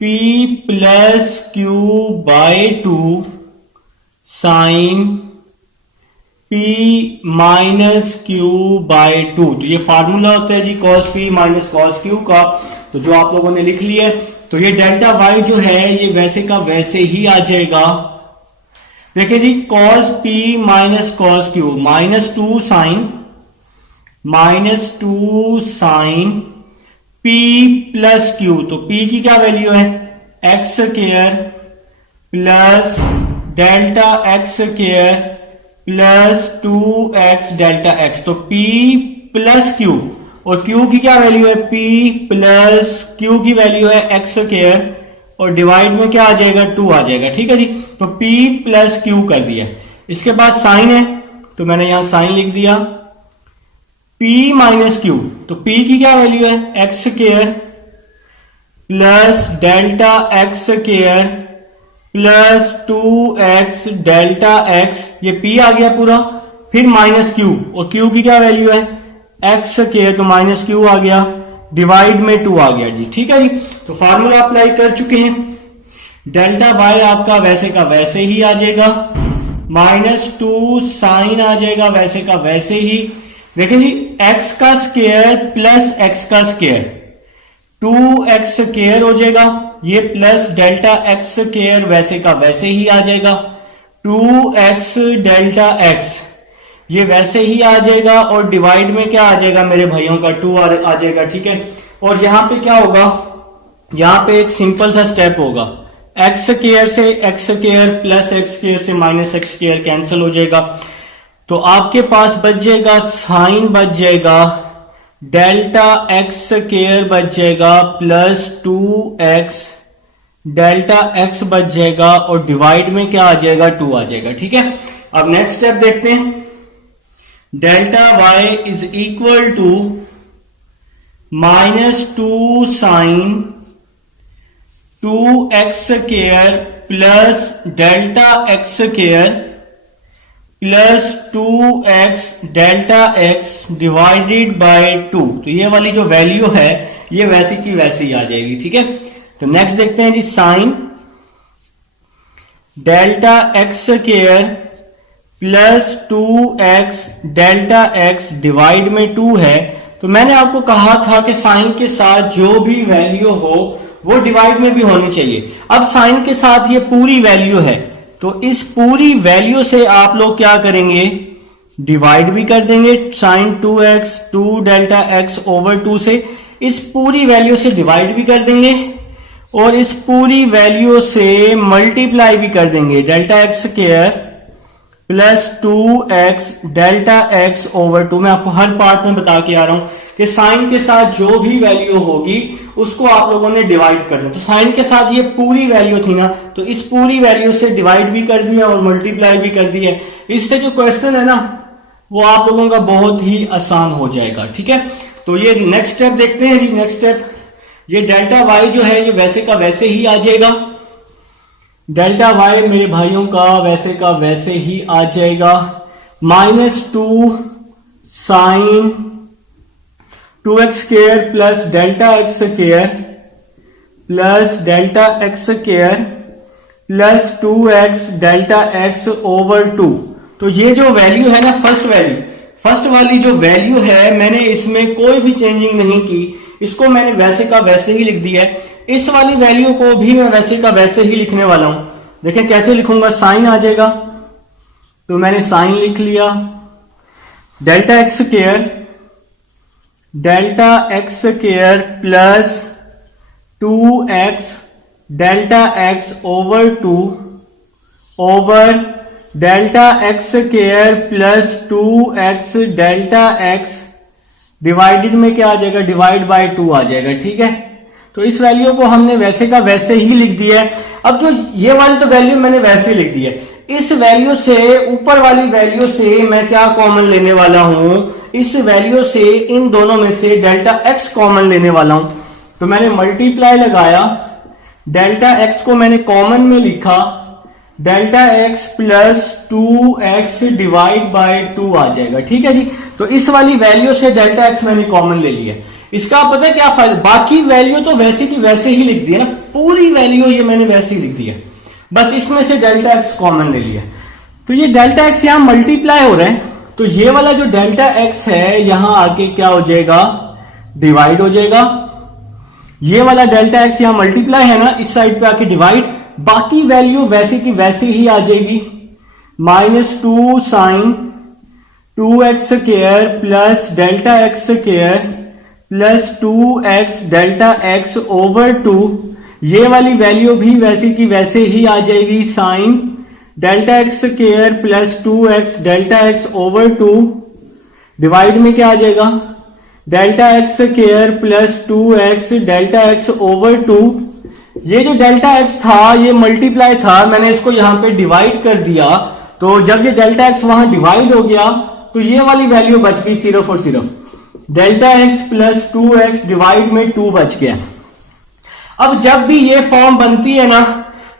p plus q by 2 sine p minus q by 2। तो ये फार्मूला होता है जी cos p minus cos q का। तो जो आप लोगों ने लिख लिया है, तो ये डेल्टा y जो है ये वैसे का वैसे ही आ जाएगा। देखिए जी, cos p minus cos q -2 sine p plus q। तो p की क्या वैल्यू है? x square plus delta x square plus 2x delta x। तो p प्लस q और q की क्या वैल्यू है? p प्लस q की वैल्यू है x स्क्वायर और डिवाइड में क्या आ जाएगा? 2 आ जाएगा। ठीक है जी। तो p प्लस q कर दिया। इसके बाद साइन है, तो मैंने यहां साइन लिख दिया, p माइनस q। तो p की क्या वैल्यू है? x square plus delta x square plus 2x delta x। ये p आ गया पूरा, फिर माइनस q और q की क्या वैल्यू है? x square. तो माइनस q आ गया, डिवाइड में 2 आ गया जी। ठीक है जी। तो फार्मूला अप्लाई कर चुके हैं। डेल्टा y आपका वैसे का वैसे ही आ जाएगा, -2 साइन आ जाएगा वैसे का वैसे ही। देखिए जी, x का स्क्वायर प्लस x का स्क्वायर 2x स्क्वायर हो जाएगा, ये प्लस डेल्टा x स्क्वायर वैसे का वैसे ही आ जाएगा, 2x डेल्टा x ये वैसे ही आ जाएगा और डिवाइड में क्या आ जाएगा मेरे भाइयों का? 2 आ जाएगा। ठीक है। और यहां पे क्या होगा? यहां पे एक सिंपल सा स्टेप होगा, एक्स स्क्वायर से x square plus x square से माइनस एक्स स्क्वायर कैंसिल हो जाएगा, तो आपके पास बच जाएगा साइन बच जाएगा डेल्टा एक्स स्क्वायर बच जाएगा प्लस 2x डेल्टा x बच जाएगा और डिवाइड में क्या आ जाएगा 2 आ जाएगा। ठीक है, अब नेक्स्ट स्टेप देखते हैं। Delta y is equal to -2 sine 2x square plus delta x square plus 2x delta x divided by 2। तो ये वाली जो वैल्यू है ये वैसी की वैसी आ जाएगी। ठीक है, तो नेक्स्ट देखते हैं जी, sine delta x square plus 2x delta x divide में 2 है। तो मैंने आपको कहा था कि साइन के साथ जो भी वैल्यू हो वो डिवाइड में भी होनी चाहिए। अब साइन के साथ ये पूरी वैल्यू है, तो इस पूरी वैल्यू से आप लोग क्या करेंगे, डिवाइड भी कर देंगे। Sign 2x 2 delta x over 2 से इस पूरी वैल्यू से डिवाइड भी कर देंगे और इस पूरी वैल्यू से मल्टीप्लाई भी कर देंगे। Delta x square plus 2x delta x over 2। मैं आपको हर पार्ट में बता के आ रहा हूं कि साइन के साथ जो भी वैल्यू होगी उसको आप लोगों ने डिवाइड करना। तो साइन के साथ ये पूरी वैल्यू थी ना, तो इस पूरी वैल्यू से डिवाइड भी कर दिया और मल्टीप्लाई भी कर दिया। इससे जो क्वेश्चन है ना वो आप लोगों का बहुत ही आसान हो जाएगा। ठीक है, तो ये नेक्स्ट स्टेप देखते हैं जी। नेक्स्ट स्टेप, ये डेल्टा y जो है ये वैसे का वैसे ही आ जाएगा। डेल्टा y मेरे भाइयों का वैसे का वैसे ही आ जाएगा। -2 sine 2x square plus delta x square plus delta x square plus 2x delta x over 2। तो ये जो वैल्यू है ना, फर्स्ट वाली जो वैल्यू है मैंने इसमें कोई भी चेंजिंग नहीं की, इसको मैंने वैसे का वैसे ही लिख दिया है। इस वाली वैल्यू को भी मैं वैसे का वैसे ही लिखने वाला हूं। देखें कैसे लिखूंगा, साइन आ जाएगा तो मैंने साइन लिख लिया, delta x square plus 2x delta x over 2 over delta x square plus 2x delta x divided में क्या आ जाएगा, डिवाइड बाय 2 आ जाएगा। ठीक है, तो इस वैल्यू को हमने वैसे का वैसे ही लिख दिया है। अब जो ये वाली तो वैल्यू मैंने वैसे ही लिख दी है, इस वैल्यू से ऊपर वाली वैल्यू से मैं क्या कॉमन लेने वाला हूं, इस वैल्यू से इन दोनों में से डेल्टा x कॉमन लेने वाला हूं। तो मैंने मल्टीप्लाई लगाया, डेल्टा x को मैंने कॉमन में लिखा, delta x plus 2x divide by 2 आ जाएगा। ठीक है जी, तो इस वाली वैल्यू से डेल्टा x मैंने कॉमन ले लिया। इसका पता है क्या फायदा, बाकी वैल्यू तो वैसे की वैसे ही लिख दी है ना, पूरी वैल्यू ये मैंने वैसे ही लिख दी है, बस इसमें से डेल्टा x कॉमन ले लिया। तो ये डेल्टा x यहां मल्टीप्लाई हो रहे हैं, तो ये वाला जो डेल्टा x है यहां आके क्या हो जाएगा, डिवाइड हो जाएगा। ये वाला डेल्टा x यहां मल्टीप्लाई है ना, इस साइड पे आके डिवाइड, बाकी वैल्यू वैसे की वैसे ही आ जाएगी। -2 sine 2x square plus delta x square plus 2x delta x over 2। ये वाली वैल्यू भी वैसे की वैसे ही आ जाएगी, sign delta x square plus 2x delta x over 2 divide में क्या आ जाएगा, delta x square plus 2x delta x over 2। ये जो डेल्टा x था ये मल्टीप्लाई था, मैंने इसको यहां पे डिवाइड कर दिया, तो जब ये डेल्टा x वहां डिवाइड हो गया तो ये वाली वैल्यू बच गई सिर्फ और सिर्फ, delta x plus 2x divide में 2 बच गया। अब जब भी ये फॉर्म बनती है ना,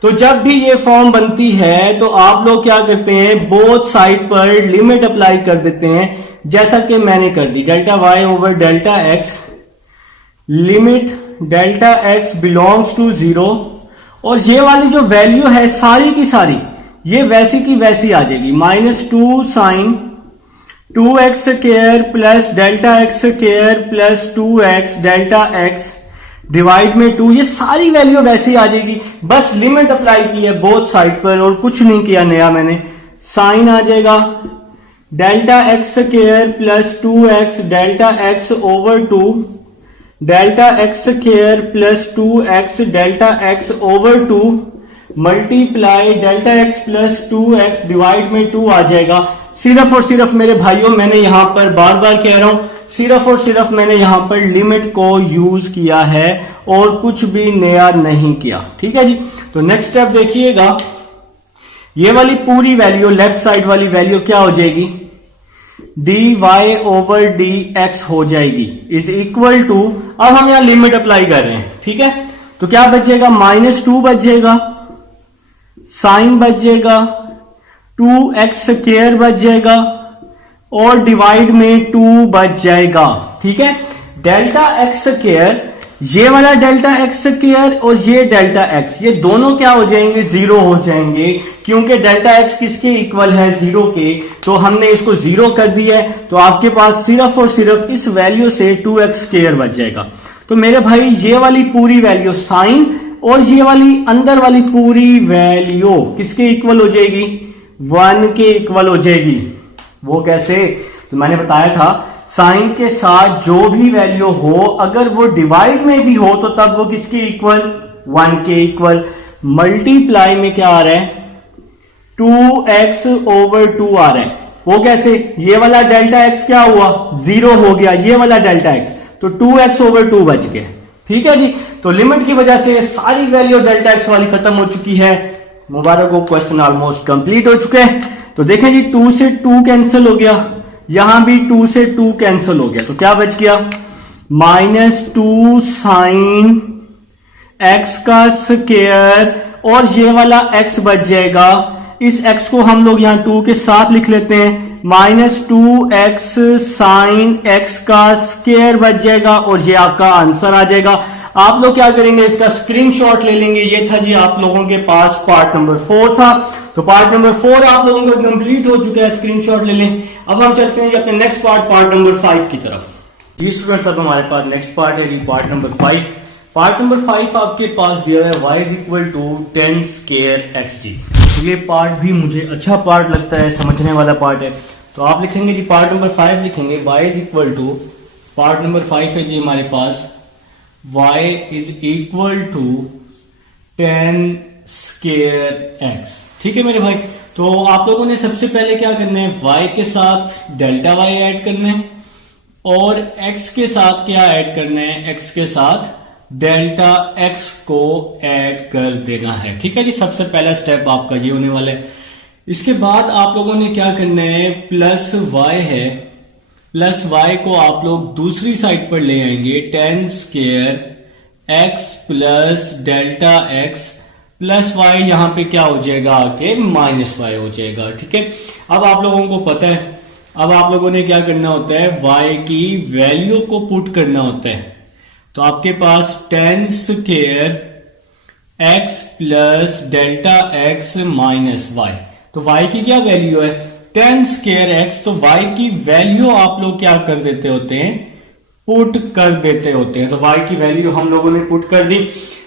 तो जब भी ये फॉर्म बनती है तो आप लोग क्या करते हैं, बोथ साइड पर लिमिट अप्लाई कर देते हैं, जैसा कि मैंने कर दी। Delta y over delta x, limit delta x belongs to 0, और ये वाली जो वैल्यू है सारी की सारी ये वैसी की वैसी आ जाएगी। -2 sine 2x square plus delta x square plus 2x delta x divide में 2, ये सारी वैल्यू वैसी आ जाएगी, बस लिमिट अप्लाई की है बोथ साइड पर और कुछ नहीं किया नया मैंने। साइन आ जाएगा delta x square plus 2x delta x over 2 delta x square plus 2x delta X over 2 multiply delta x plus 2x divide में 2 आ जाएगा। सिर्फ और सिर्फ मेरे भाइयों मैंने यहां पर बार बार कह रहा हूं, सिर्फ और सिर्फ मैंने यहां पर लिमिट को यूज किया है और कुछ भी नया नहीं किया। ठीक है जी। तो नेक्स्ट स्टेप देखिएगा, ये वाली पूरी वैल्यू लेफ्ट साइड वाली वैल्यू क्या हो जाएगी, dy ओवर dx हो जाएगी इज इक्वल टू, अब हम यहां लिमिट अप्लाई कर रहे हैं। ठीक है, तो क्या बचेगा, -2 बच जाएगा, साइन बच जाएगा, 2x स्क्वायर बच जाएगा और डिवाइड में 2 बच जाएगा। ठीक है, डेल्टा एक्स स्क्वायर, ये वाला डेल्टा एक्स स्क्वायर और ये डेल्टा एक्स, ये दोनों क्या हो जाएंगे, 0 हो जाएंगे, क्योंकि डेल्टा एक्स किसके इक्वल है, 0 के। तो हमने इसको 0 कर दिया है, तो आपके पास सिर्फ और सिर्फ इस वैल्यू से 2x स्क्वायर बच जाएगा। तो मेरे भाई ये वाली पूरी वैल्यू साइन और ये वाली अंदर वाली पूरी वैल्यू किसके इक्वल हो जाएगी, 1 के इक्वल हो जाएगी। वो कैसे, तो मैंने बताया था साइन के साथ जो भी वैल्यू हो अगर वो डिवाइड में भी हो तो तब वो किसके इक्वल, 1 के इक्वल। मल्टीप्लाई में क्या आ रहा है, 2x ओवर 2 आ रहा है। वो कैसे, ये वाला डेल्टा x क्या हुआ, 0 हो गया, ये वाला डेल्टा x, तो 2x ओवर 2 बच गया। ठीक है जी। तो लिमिट की वजह से सारी वैल्यू डेल्टा x वाली खत्म हो चुकी है। मुबारक हो, क्वेश्चन ऑलमोस्ट कंप्लीट हो चुके हैं। तो देखें जी, 2 से 2 कैंसिल हो गया, यहां भी 2 से 2 कैंसिल हो गया, तो क्या बच गया, -2 साइन x का स्क्वायर और ये वाला x बच जाएगा। इस x को हम लोग यहां 2 के साथ लिख लेते हैं, -2x साइन x का स्क्वायर बच जाएगा और ये आपका आंसर आ जाएगा। आप लोग क्या करेंगे, इसका स्क्रीनशॉट ले लेंगे। ये था जी आप लोगों के पास पार्ट नंबर 4 था, तो पार्ट नंबर 4 आप लोगों का कंप्लीट हो चुका है, स्क्रीनशॉट ले लें। अब हम चलते हैं जी अपने नेक्स्ट पार्ट नंबर 5 की तरफ। जी स्टूडेंट्स, अब हमारे पास नेक्स्ट पार्ट है जी पार्ट नंबर 5। पार्ट नंबर 5 आपके पास दिया है y is equal to 10 square xg। तो ये पार्ट भी मुझे अच्छा पार्ट लगता है, समझने वाला पार्ट है। तो आप लिखेंगे जी पार्ट नंबर 5 लिखेंगे, y is equal to, part number 5 है जी हमारे पास, y is equal to 10 square x। ठीक है मेरे भाई, तो आप लोगों ने सबसे पहले क्या करना है, y के साथ डेल्टा y ऐड करना है और x के साथ क्या ऐड करना है, x के साथ डेल्टा x को ऐड कर देना है। ठीक है जी, सबसे पहला स्टेप आपका ये होने वाला है। इसके बाद आप लोगों ने क्या करना है, प्लस y है, प्लस y को आप लोग दूसरी साइड पर ले आएंगे, 10 square x plus delta x plus y, यहां पे क्या हो जाएगा आके -y हो जाएगा। ठीक है, अब आप लोगों को पता है, अब आप लोगों ने क्या करना होता है, y की वैल्यू को पुट करना होता है। तो आपके पास 10 square x plus delta x minus y, तो y की क्या वैल्यू है, 10 स्क्वायर x, तो y की वैल्यू आप लोग क्या कर देते होते हैं, पुट कर देते होते हैं। तो y की वैल्यू हम लोगों ने पुट कर दी।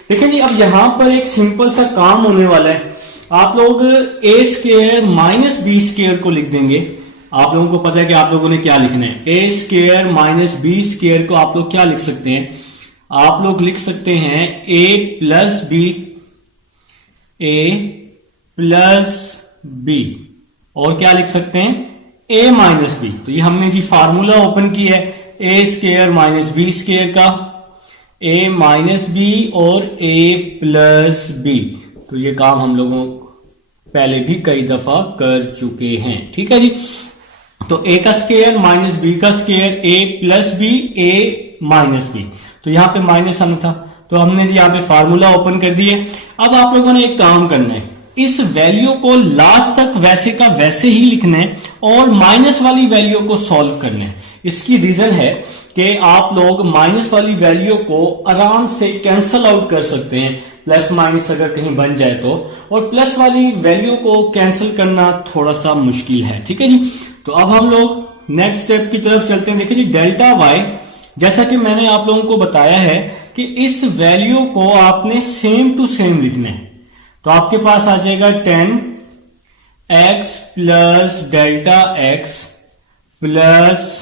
देखिए जी, अब यहां पर एक सिंपल सा काम होने वाला है। आप लोग a square minus B square को लिख देंगे। आप लोगों को पता है कि आप लोगों ने क्या लिखना है, a square minus B square को आप लोग क्या लिख सकते हैं, आप लोग लिख सकते हैं a प्लस बी, और क्या लिख सकते हैं, a माइनस बी। तो ये हमने जी फार्मूला ओपन किया है, a square minus B square का, a माइनस बी और a प्लस बी। तो ये काम हम लोगों पहले भी कई दफा कर चुके हैं। ठीक है जी, तो a का स्क्वायर माइनस बी का square, a plus B, a minus B, तो यहां पे माइनस आना था, तो हमने यहां पे फार्मूला ओपन कर दिए। अब आप लोगों ने एक काम करना है, इस वैल्यू को लास्ट तक वैसे का वैसे ही लिखना है और माइनस वाली वैल्यू को सॉल्व करना है। इसकी रीजन है कि आप लोग माइनस वाली वैल्यू को आराम से कैंसल आउट कर सकते हैं, प्लस माइनस अगर कहीं बन जाए तो, और प्लस वाली वैल्यू को कैंसिल करना थोड़ा सा मुश्किल है। ठीक है जी, तो अब हम लोग नेक्स्ट स्टेप की तरफ चलते हैं। देखिए जी, डेल्टा वाई, जैसा कि मैंने आप लोगों को बताया है कि इस वैल्यू को आपने सेम टू सेम लिखना है। तो आपके पास आ जाएगा 10 x plus delta x plus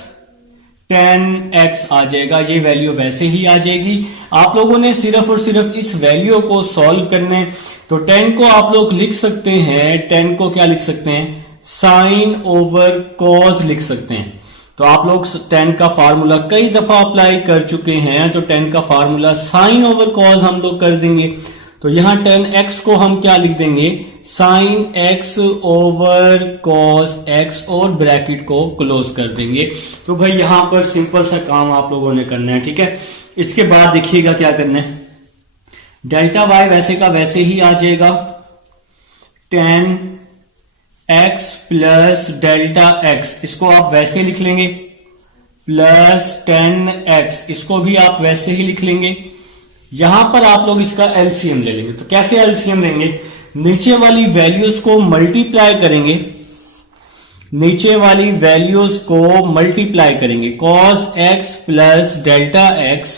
10x आ जाएगा, ये वैल्यू वैसे ही आ जाएगी। आप लोगों ने सिर्फ और सिर्फ इस वैल्यू को सॉल्व करने, तो 10 को आप लोग लिख सकते हैं, 10 को क्या लिख सकते हैं, साइन ओवर कॉज लिख सकते हैं। तो आप लोग 10 का फार्मूला कई दफा अप्लाई कर चुके हैं, तो 10 का फार्मूला साइन ओवर कॉज हम लोग कर देंगे। तो यहां 10x को हम क्या लिख देंगे, sine x over cos x, और ब्रैकेट को क्लोज कर देंगे। तो भाई यहां पर सिंपल सा काम आप लोगों ने करना है, ठीक है। इसके बाद देखिएगा क्या करना है, डेल्टा y वैसे का वैसे ही आ जाएगा, 10x प्लस डेल्टा x, इसको आप वैसे लिख लेंगे, प्लस 10x, इसको भी आप वैसे ही लिख लेंगे। यहां पर आप लोग इसका एलसीएम ले लेंगे। तो कैसे एलसीएम लेंगे, नीचे वाली वैल्यूज को मल्टीप्लाई करेंगे, नीचे वाली वैल्यूज को मल्टीप्लाई करेंगे, cos x plus delta x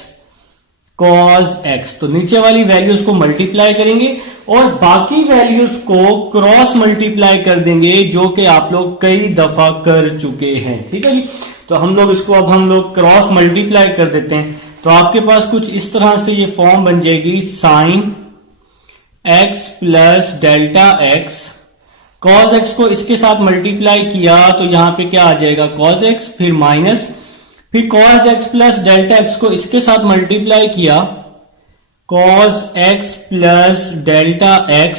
cos x, तो नीचे वाली वैल्यूज को मल्टीप्लाई करेंगे और बाकी वैल्यूज को क्रॉस मल्टीप्लाई कर देंगे, जो कि आप लोग कई दफा कर चुके हैं, ठीक है जी। तो हम लोग इसको अब हम लोग क्रॉस मल्टीप्लाई कर देते हैं। तो आपके पास कुछ इस तरह से ये फॉर्म बन जाएगी, sine x plus delta x, cos x को इसके साथ मल्टीप्लाई किया तो यहां पे क्या आ जाएगा, cos x, फिर माइनस, फिर cos x plus delta x को इसके साथ मल्टीप्लाई किया, cos x plus delta x,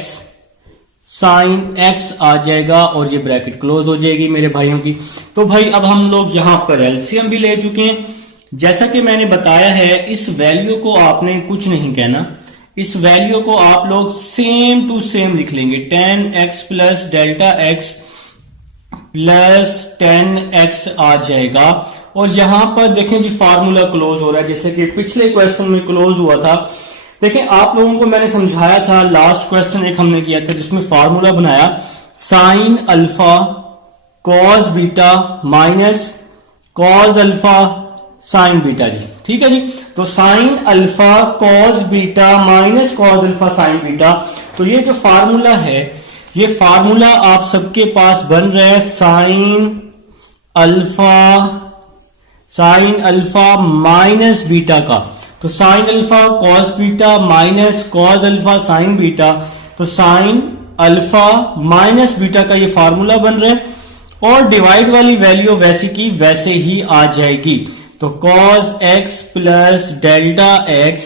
sine x आ जाएगा, और ये ब्रैकेट क्लोज हो जाएगी मेरे भाइयों की। तो भाई अब हम लोग यहां पर एलसीएम भी ले चुके हैं। जैसा कि मैंने बताया है, इस वैल्यू को आपने कुछ नहीं कहना, इस वैल्यू को आप लोग सेम टू सेम लिख लेंगे, 10x plus delta x plus 10x आ जाएगा। और यहां पर देखें जी फार्मूला क्लोज हो रहा है, जैसे कि पिछले क्वेश्चन में क्लोज हुआ था। देखें आप लोगों को मैंने समझाया था, लास्ट क्वेश्चन एक हमने किया था जिसमें फार्मूला बनाया, sine alpha cos beta minus cos alpha sine beta जी, ठीक है जी। तो sine alpha cos beta minus cos alpha sine beta, तो ये जो फार्मूला है, ये फार्मूला आप सबके पास बन रहा है, साइन अल्फा माइनस बीटा का। तो sine alpha cos beta minus cos alpha sine beta, तो साइन अल्फा माइनस बीटा का ये फार्मूला बन रहा है, और डिवाइड वाली वैल्यू वैसे की वैसे ही आ जाएगी। तो cos x plus delta x,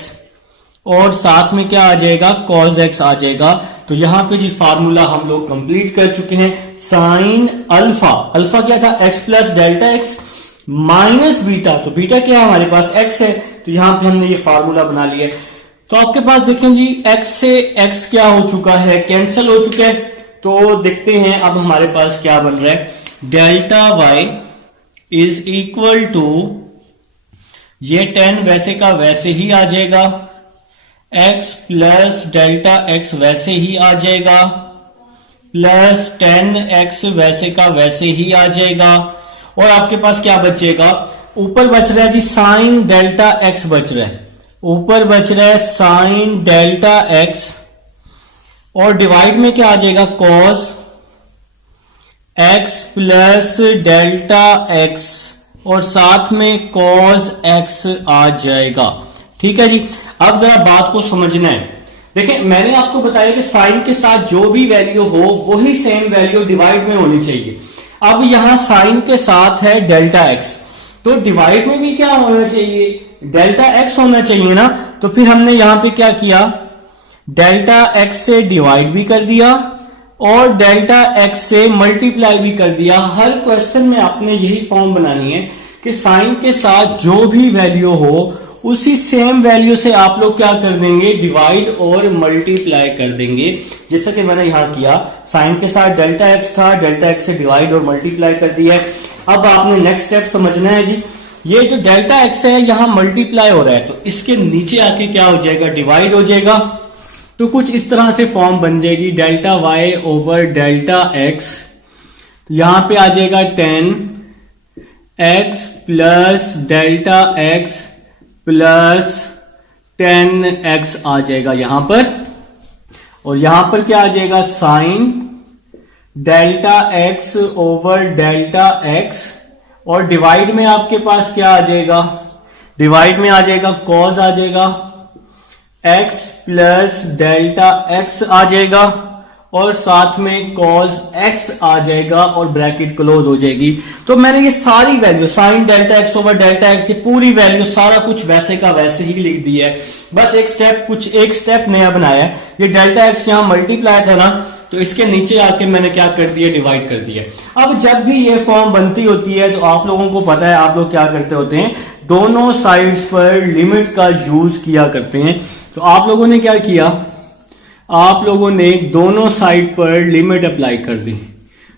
और साथ में क्या आ जाएगा, cos x आ जाएगा। तो यहां पे जी फार्मूला हम लोग कंप्लीट कर चुके हैं। साइन अल्फा, अल्फा क्या था, x plus delta x minus beta, तो बीटा क्या है हमारे पास, x है, तो यहां पे हमने ये फार्मूला बना लिया। तो आपके पास देखें जी, x से x क्या हो चुका है, कैंसिल हो चुका है। तो देखते हैं अब हमारे पास क्या बन रहा है, delta y is equal to, ये 10 वैसे का वैसे ही आ जाएगा, x प्लस डेल्टा x वैसे ही आ जाएगा, प्लस 10x वैसे का वैसे ही आ जाएगा। और आपके पास क्या बचेगा, ऊपर बच रहा है जी साइन डेल्टा x बच रहा है, ऊपर बच रहा है साइन डेल्टा x, और डिवाइड में क्या आ जाएगा, cos x plus delta x, और साथ में cos x आ जाएगा, ठीक है जी। अब जरा बात को समझना है। देखिए मैंने आपको बताया कि साइन के साथ जो भी वैल्यू हो वही सेम वैल्यू डिवाइड में होनी चाहिए। अब यहां साइन के साथ है डेल्टा x, तो डिवाइड में भी क्या होना चाहिए, डेल्टा x होना चाहिए ना। तो फिर हमने यहां पे क्या किया, डेल्टा x से डिवाइड भी कर दिया और डेल्टा x से मल्टीप्लाई भी कर दिया। हर क्वेश्चन में आपने यही फॉर्म बनानी है कि साइन के साथ जो भी वैल्यू हो उसी सेम वैल्यू से आप लोग क्या कर देंगे, डिवाइड और मल्टीप्लाई कर देंगे। जैसा कि मैंने यहां किया, साइन के साथ डेल्टा x था, डेल्टा x से डिवाइड और मल्टीप्लाई कर दिया है। अब आपने नेक्स्ट स्टेप समझना है जी, ये जो डेल्टा x है यहां मल्टीप्लाई हो रहा है, तो इसके नीचे आके क्या हो जाएगा, डिवाइड हो जाएगा। तो कुछ इस तरह से फॉर्म बन जाएगी, delta y over delta x, तो यहां पे आ जाएगा 10x plus delta x plus 10x आ जाएगा यहां पर, और यहां पर क्या आ जाएगा, sign delta x over delta x, और डिवाइड में आपके पास क्या आ जाएगा, डिवाइड में आ जाएगा कॉज आ जाएगा, x प्लस डेल्टा x आ जाएगा और साथ में कॉज x आ जाएगा और ब्रैकेट क्लोज हो जाएगी। तो मैंने ये सारी value sign delta x over delta x, ये पूरी वैल्यू सारा कुछ वैसे का वैसे ही लिख दिया है, बस एक स्टेप नया बनाया है। ये डेल्टा x यहां मल्टीप्लाई था ना, तो इसके नीचे आके मैंने क्या कर दिया, डिवाइड कर दिया। अब जब भी ये फॉर्म बनती होती है तो आप लोगों को पता है आप लोग क्या करते होते हैं, दोनों साइड्स पर लिमिट का यूज किया करते हैं। तो आप लोगों ने क्या किया, आप लोगों ने दोनों साइड पर लिमिट अप्लाई कर दी,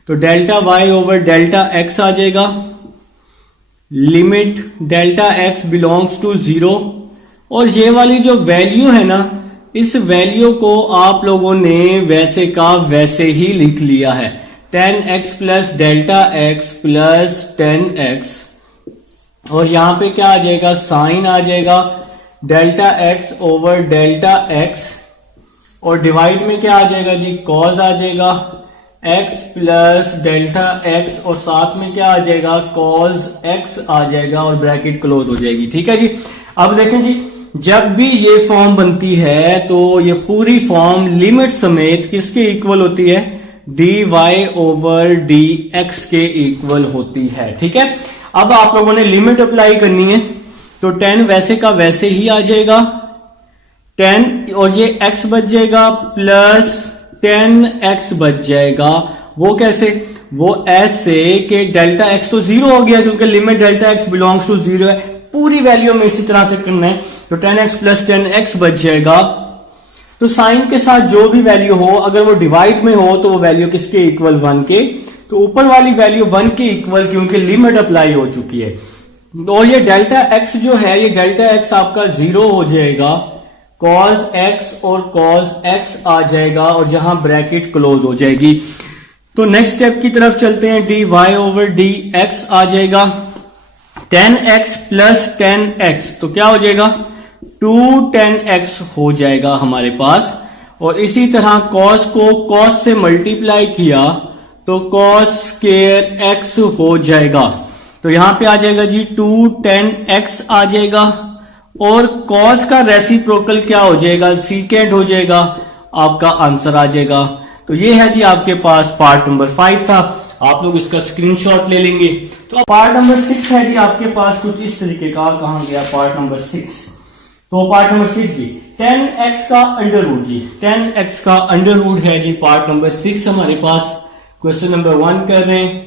तो delta y over delta x आ जाएगा, limit delta x belongs to 0, और ये वाली जो वैल्यू है ना, इस वैल्यू को आप लोगों ने वैसे का वैसे ही लिख लिया है, 10x plus delta x plus 10x, और यहां पे क्या आ जाएगा, साइन आ जाएगा delta x over delta x, और डिवाइड में क्या आ जाएगा जी, कॉज आ जाएगा x प्लस डेल्टा x, और साथ में क्या आ जाएगा, कॉज x आ जाएगा और ब्रैकेट क्लोज हो जाएगी। ठीक है जी। अब देखें जी, जब भी ये फॉर्म बनती है तो ये पूरी फॉर्म लिमिट समेत किसके इक्वल होती है, dy ओवर dx के इक्वल होती है। ठीक है। अब आप लोगों ने लिमिट अप्लाई करनी है, तो 10 वैसे का वैसे ही आ जाएगा 10, और ये x बच जाएगा प्लस 10x बच जाएगा। वो कैसे, वो ऐसे कि डेल्टा x तो 0 हो गया क्योंकि limit delta x belongs to 0 है, पूरी वैल्यू में इसी तरह से करना है, तो 10x प्लस 10x बच जाएगा। तो साइन के साथ जो भी वैल्यू हो, अगर वो डिवाइड में हो तो वो वैल्यू किसके इक्वल, 1 के, तो ऊपर वाली वैल्यू 1 के इक्वल क्योंकि लिमिट अप्लाई हो चुकी है। और ये डेल्टा x जो है, ये डेल्टा x आपका 0 हो जाएगा, cos x और cos x आ जाएगा और यहां ब्रैकेट क्लोज हो जाएगी। तो नेक्स्ट स्टेप की तरफ चलते हैं, dy ओवर dx आ जाएगा 10x प्लस 10x, तो क्या हो जाएगा 210x हो जाएगा हमारे पास। और इसी तरह cos को cos से मल्टीप्लाई किया तो cos स्क्वायर x हो जाएगा, तो यहां पे आ जाएगा जी 210x आ जाएगा, और cos का रेसिप्रोकल क्या हो जाएगा, सीकेंड हो जाएगा, आपका आंसर आ जाएगा। तो ये है जी आपके पास पार्ट नंबर 5 था, आप लोग इसका स्क्रीनशॉट ले लेंगे। तो पार्ट नंबर 6 है जी आपके पास कुछ इस तरीके का, कहां गया पार्ट नंबर 6, तो पार्ट नंबर 6 जी 10x का अंडर रूट जी, 10x का अंडर रूट है जी पार्ट नंबर 6 हमारे पास। क्वेश्चन नंबर 1 कर रहे हैं,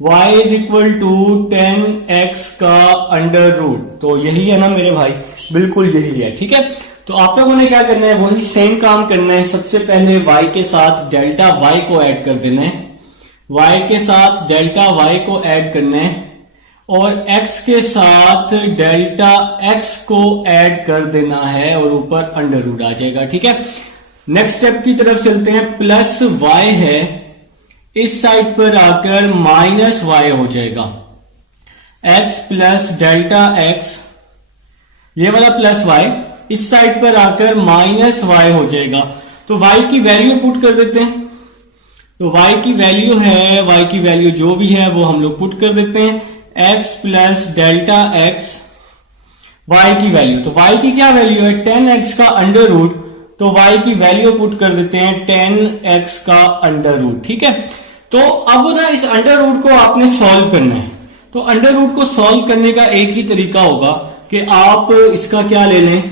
y is equal to 10x का अंडर रूट, तो यही है ना मेरे भाई, बिल्कुल यही है। ठीक है। तो आप लोगों ने क्या करना है, वही सेम काम करना है। सबसे पहले y के साथ डेल्टा y को ऐड कर देना है, y के साथ डेल्टा y को ऐड करना है, और x के साथ डेल्टा x को ऐड कर देना है, और ऊपर अंडर रूट आ जाएगा। ठीक है। नेक्स्ट स्टेप की तरफ चलते हैं, प्लस y है, इस साइड पर आकर माइनस y हो जाएगा, x प्लस डेल्टा x, ये वाला प्लस y इस साइड पर आकर माइनस y हो जाएगा। तो y की वैल्यू पुट कर देते हैं, तो y की वैल्यू है, y की वैल्यू जो भी है वो हम लोग पुट कर देते हैं, x plus delta x, y की वैल्यू, तो y की क्या वैल्यू है 10x का अंडर रूट, तो y की वैल्यू पुट कर देते हैं 10x का अंडर रूट। ठीक है। तो अब ना इस अंडर रूट को आपने सॉल्व करना है, तो अंडर रूट को सॉल्व करने का एक ही तरीका होगा कि आप इसका क्या ले लें,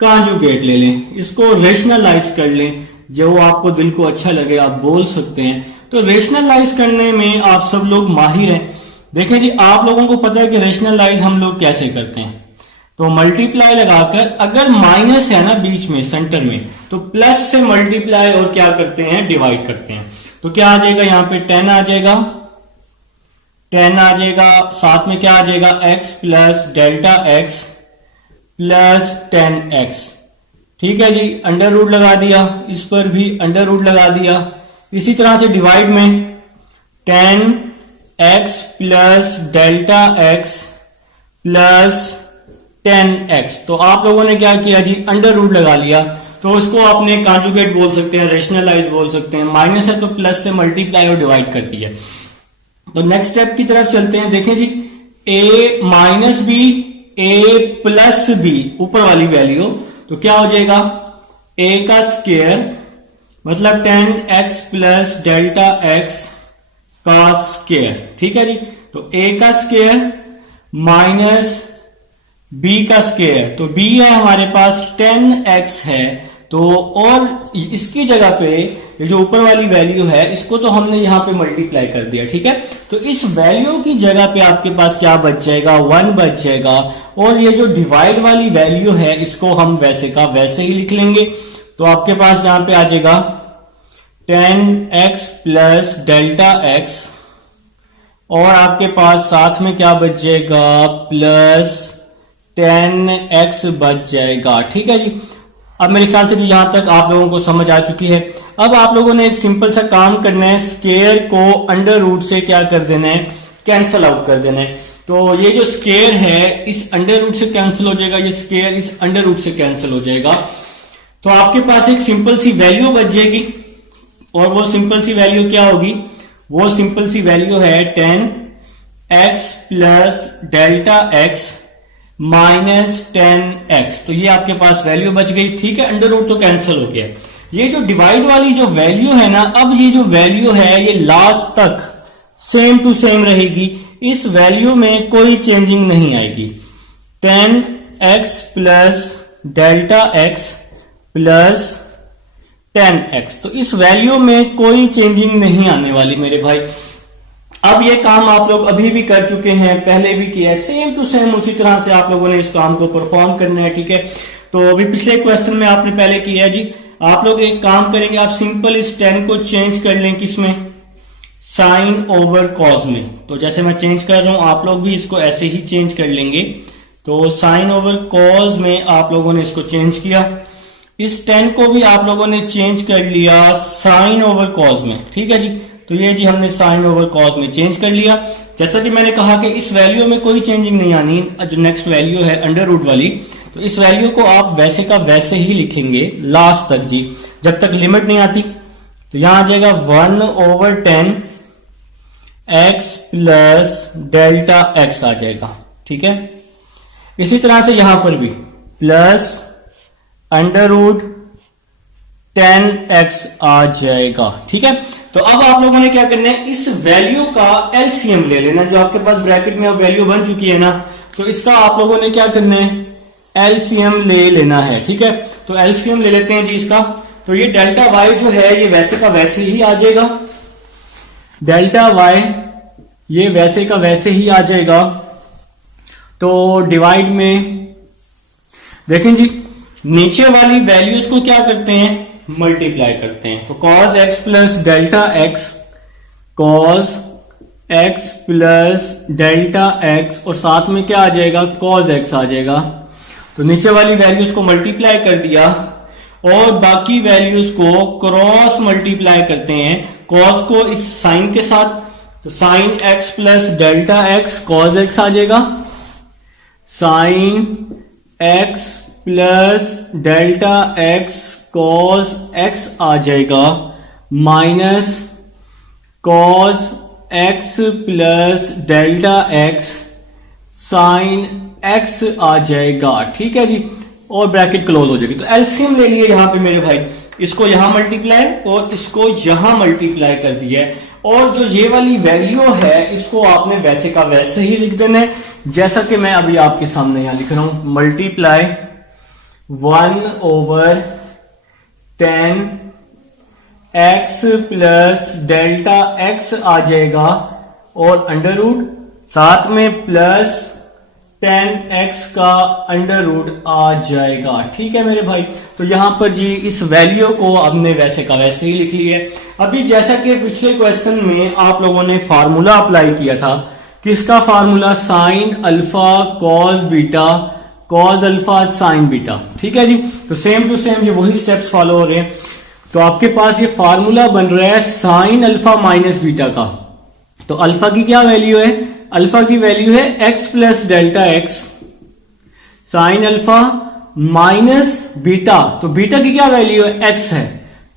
कॉन्जुगेट ले लें, इसको रेशनलाइज कर लें, जो आपको दिल को अच्छा लगे आप बोल सकते हैं। तो रेशनलाइज करने में आप सब लोग माहिर हैं। देखें जी, आप लोगों को पता है कि रेशनलाइज हम लोग कैसे करते हैं, तो मल्टीप्लाई लगाकर, अगर माइनस है ना बीच में सेंटर में, तो प्लस से मल्टीप्लाई और क्या करते हैं, डिवाइड करते हैं। तो क्या आ जाएगा, यहां पे 10 आ जाएगा, 10 आ जाएगा, साथ में क्या आ जाएगा x plus delta x plus 10x। ठीक है जी, अंडर रूट लगा दिया, इस पर भी अंडर रूट लगा दिया। इसी तरह से डिवाइड में 10x plus delta x plus 10x, तो आप लोगों ने क्या किया जी, अंडर रूट लगा लिया, तो उसको आपने कॉन्जुगेट बोल सकते हैं, रेशनलाइज बोल सकते हैं। माइनस है तो प्लस से मल्टीप्लाई और डिवाइड कर दिया। तो नेक्स्ट स्टेप की तरफ चलते हैं। देखें जी, a minus B, a plus b, ऊपर वाली वैल्यू, तो क्या हो जाएगा a का स्क्वायर मतलब 10x प्लस डेल्टा x का स्क्वायर। ठीक है जी, तो a का स्क्वायर माइनस b का स्क्वायर, तो b है हमारे पास 10x है, तो और इसकी जगह पे ये जो ऊपर वाली वैल्यू है इसको तो हमने यहां पे मल्टीप्लाई कर दिया। ठीक है, तो इस वैल्यू की जगह पे आपके पास क्या बच जाएगा, 1 बच जाएगा। और ये जो डिवाइड वाली वैल्यू है इसको हम वैसे का वैसे ही लिख लेंगे। तो आपके पास यहां पे आ जाएगा 10x प्लस डेल्टा x, और आपके पास साथ में क्या बच जाएगा, प्लस 10x बच जाएगा। ठीक है जी, अब मेरे ख्याल से जी यहां तक आप लोगों को समझ आ चुकी है। अब आप लोगों ने एक सिंपल सा काम करना है, स्क्वायर को अंडर रूट से क्या कर देना है, कैंसल आउट कर देना है। तो ये जो स्क्वायर है इस अंडर रूट से कैंसिल हो जाएगा, ये स्क्वायर इस अंडर रूट से कैंसिल हो जाएगा। तो आपके पास एक सिंपल सी वैल्यू बच जाएगी, और वो सिंपल सी वैल्यू क्या होगी, वो सिंपल सी वैल्यू है 10x plus delta x minus 10x। तो ये आपके पास वैल्यू बच गई। ठीक है, अंडर रूट तो कैंसिल हो गया। ये जो डिवाइड वाली जो वैल्यू है ना, अब ये जो वैल्यू है ये लास्ट तक सेम टू सेम रहेगी, इस वैल्यू में कोई चेंजिंग नहीं आएगी। 10x plus delta x plus 10x, तो इस वैल्यू में कोई चेंजिंग नहीं आने वाली मेरे भाई। अब ये काम आप लोग अभी भी कर चुके हैं, पहले भी किया है, सेम टू सेम उसी तरह से आप लोगों ने इस काम को परफॉर्म करना है। ठीक है, तो अभी पिछले क्वेश्चन में आपने पहले किया है जी। आप लोग एक काम करेंगे, आप सिंपल इस 10 को चेंज कर लें किसमें, साइन ओवर कॉज में। तो जैसे मैं चेंज कर रहा हूं आप लोग भी इसको ऐसे ही चेंज कर लेंगे। तो साइन ओवर कॉज में आप लोगों ने इसको चेंज किया, इस 10 को भी आप लोगों ने चेंज कर लिया साइन ओवर कॉज में। ठीक है जी, तो ये जी हमने साइन ओवर कॉज में चेंज कर लिया। जैसा कि मैंने कहा कि इस वैल्यू में कोई चेंजिंग नहीं आनी, जो नेक्स्ट वैल्यू है अंडर रूट वाली, तो इस वैल्यू को आप वैसे का वैसे ही लिखेंगे लास्ट तक जी, जब तक लिमिट नहीं आती। तो यहां आ जाएगा 1/10 x प्लस डेल्टा x आ जाएगा। ठीक है, इसी तरह से यहां पर भी प्लस अंडर रूट 10x आ जाएगा। ठीक है, तो अब आप लोगों ने क्या करना है, इस वैल्यू का एलसीएम ले लेना, जो आपके पास ब्रैकेट में अब वैल्यू बन चुकी है ना, तो इसका आप लोगों ने क्या करना है, एलसीएम ले लेना है। ठीक है, तो एलसीएम ले लेते हैं जी इसका। तो ये डेल्टा वाई जो है ये वैसे का वैसे ही आ जाएगा, डेल्टा वाई ये वैसे का वैसे ही आ जाएगा। तो डिवाइड में देखें जी, नीचे वाली वैल्यूज को क्या करते हैं, मल्टीप्लाई करते हैं। तो cos x plus delta x, cos x plus delta x, और साथ में क्या आ जाएगा, cos x आ जाएगा। तो नीचे वाली वैल्यूज को मल्टीप्लाई कर दिया, और बाकी वैल्यूज को क्रॉस मल्टीप्लाई करते हैं, cos को इस साइन के साथ, तो sine x plus delta x cos x आ जाएगा, sine x plus delta x cos x आ जाएगा, minus cos x plus delta x sine x आ जाएगा। ठीक है जी, और ब्रैकेट क्लोज हो जाएगी। तो एलसीएम ले लिए यहां पे मेरे भाई, इसको यहां मल्टीप्लाई और इसको यहां मल्टीप्लाई कर दिया है, और जो ये वाली वैल्यू है इसको आपने वैसे का वैसे ही लिख देना है, जैसा कि मैं अभी आपके सामने यहां लिख रहा हूं, multiply 1/10 x plus delta x आ जाएगा, और अंडर रूट साथ में प्लस 10x का अंडर रूट आ जाएगा। ठीक है मेरे भाई, तो यहां पर जी इस वैल्यू को हमने वैसे का वैसे ही लिख लिया है। अभी जैसा कि पिछले क्वेश्चन में आप लोगों ने फार्मूला अप्लाई किया था, किसका formula, sign alpha cos beta cos alpha sine beta. ठीक है जी, तो सेम टू सेम ये वही स्टेप्स फॉलो हो रहे हैं। तो आपके पास ये फार्मूला बन रहा है साइन अल्फा माइनस बीटा का। तो अल्फा की क्या वैल्यू है, अल्फा की वैल्यू है x plus delta x, sine alpha minus beta, तो बीटा की क्या वैल्यू है, x है।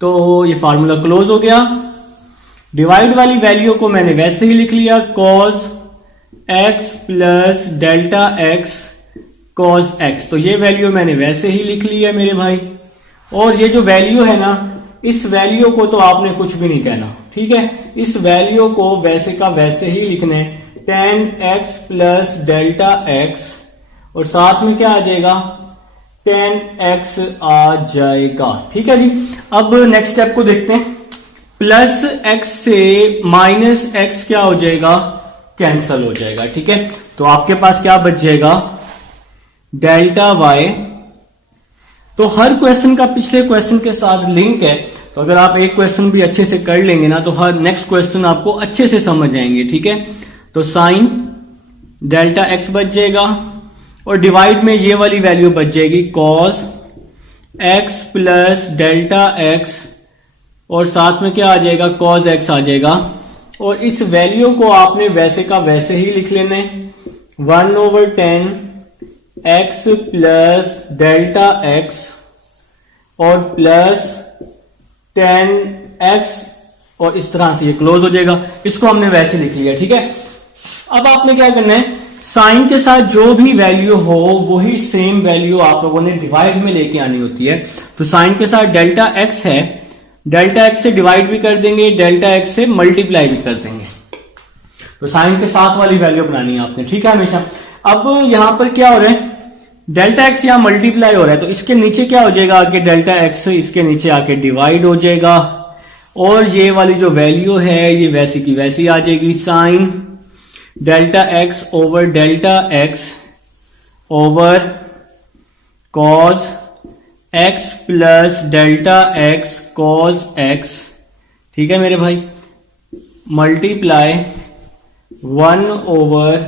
तो ये फार्मूला क्लोज हो गया। डिवाइड वाली वैल्यू को मैंने वैसे ही लिख लिया, cos x plus delta x cos x, तो ये वैल्यू मैंने वैसे ही लिख ली है मेरे भाई। और ये जो वैल्यू है ना, इस वैल्यू को तो आपने कुछ भी नहीं कहना, ठीक है, इस वैल्यू को वैसे का वैसे ही लिखने, tan x plus delta x, और साथ में क्या आ जाएगा, tan x आ जाएगा, ठीक है जी। अब नेक्स्ट स्टेप को देखते हैं। प्लस x से माइनस x क्या हो जाएगा, कैंसल हो जाएगा, ठीक है। तो आपके पास क्या बच जाएगा, डेल्टा y। तो हर क्वेश्चन का पिछले क्वेश्चन के साथ लिंक है, तो अगर आप एक क्वेश्चन भी अच्छे से कर लेंगे ना, तो हर नेक्स्ट क्वेश्चन आपको अच्छे से समझ आएंगे, ठीक है। तो साइन डेल्टा x बच जाएगा, और डिवाइड में ये वाली वैल्यू बच जाएगी, cos x plus delta x, और साथ में क्या आ जाएगा, cos x आ जाएगा। और इस वैल्यू को आपने वैसे का वैसे ही लिख लेना है, 1/10 x प्लस डेल्टा x और प्लस 10x, और इस तरह से ये क्लोज हो जाएगा। इसको हमने वैसे लिख लिया, ठीक है। अब आपने क्या करना है, साइन के साथ जो भी वैल्यू हो वही सेम वैल्यू आप लोगों ने डिवाइड में लेके आनी होती है। तो साइन के साथ डेल्टा x है, डेल्टा x से डिवाइड भी कर देंगे, डेल्टा x से मल्टीप्लाई भी कर देंगे। तो साइन के साथ वाली वैल्यू बनानी है आपने, ठीक है, हमेशा। अब यहां पर क्या हो रहा है, डेल्टा x यहां मल्टीप्लाई हो रहा है, तो इसके नीचे क्या हो जाएगा, आके डेल्टा x इसके नीचे आके डिवाइड हो जाएगा, और ये वाली जो वैल्यू है ये वैसी की वैसी आ जाएगी, sign delta x over delta x over cos x plus delta x cos x, ठीक है मेरे भाई, मल्टीप्लाई 1 ओवर,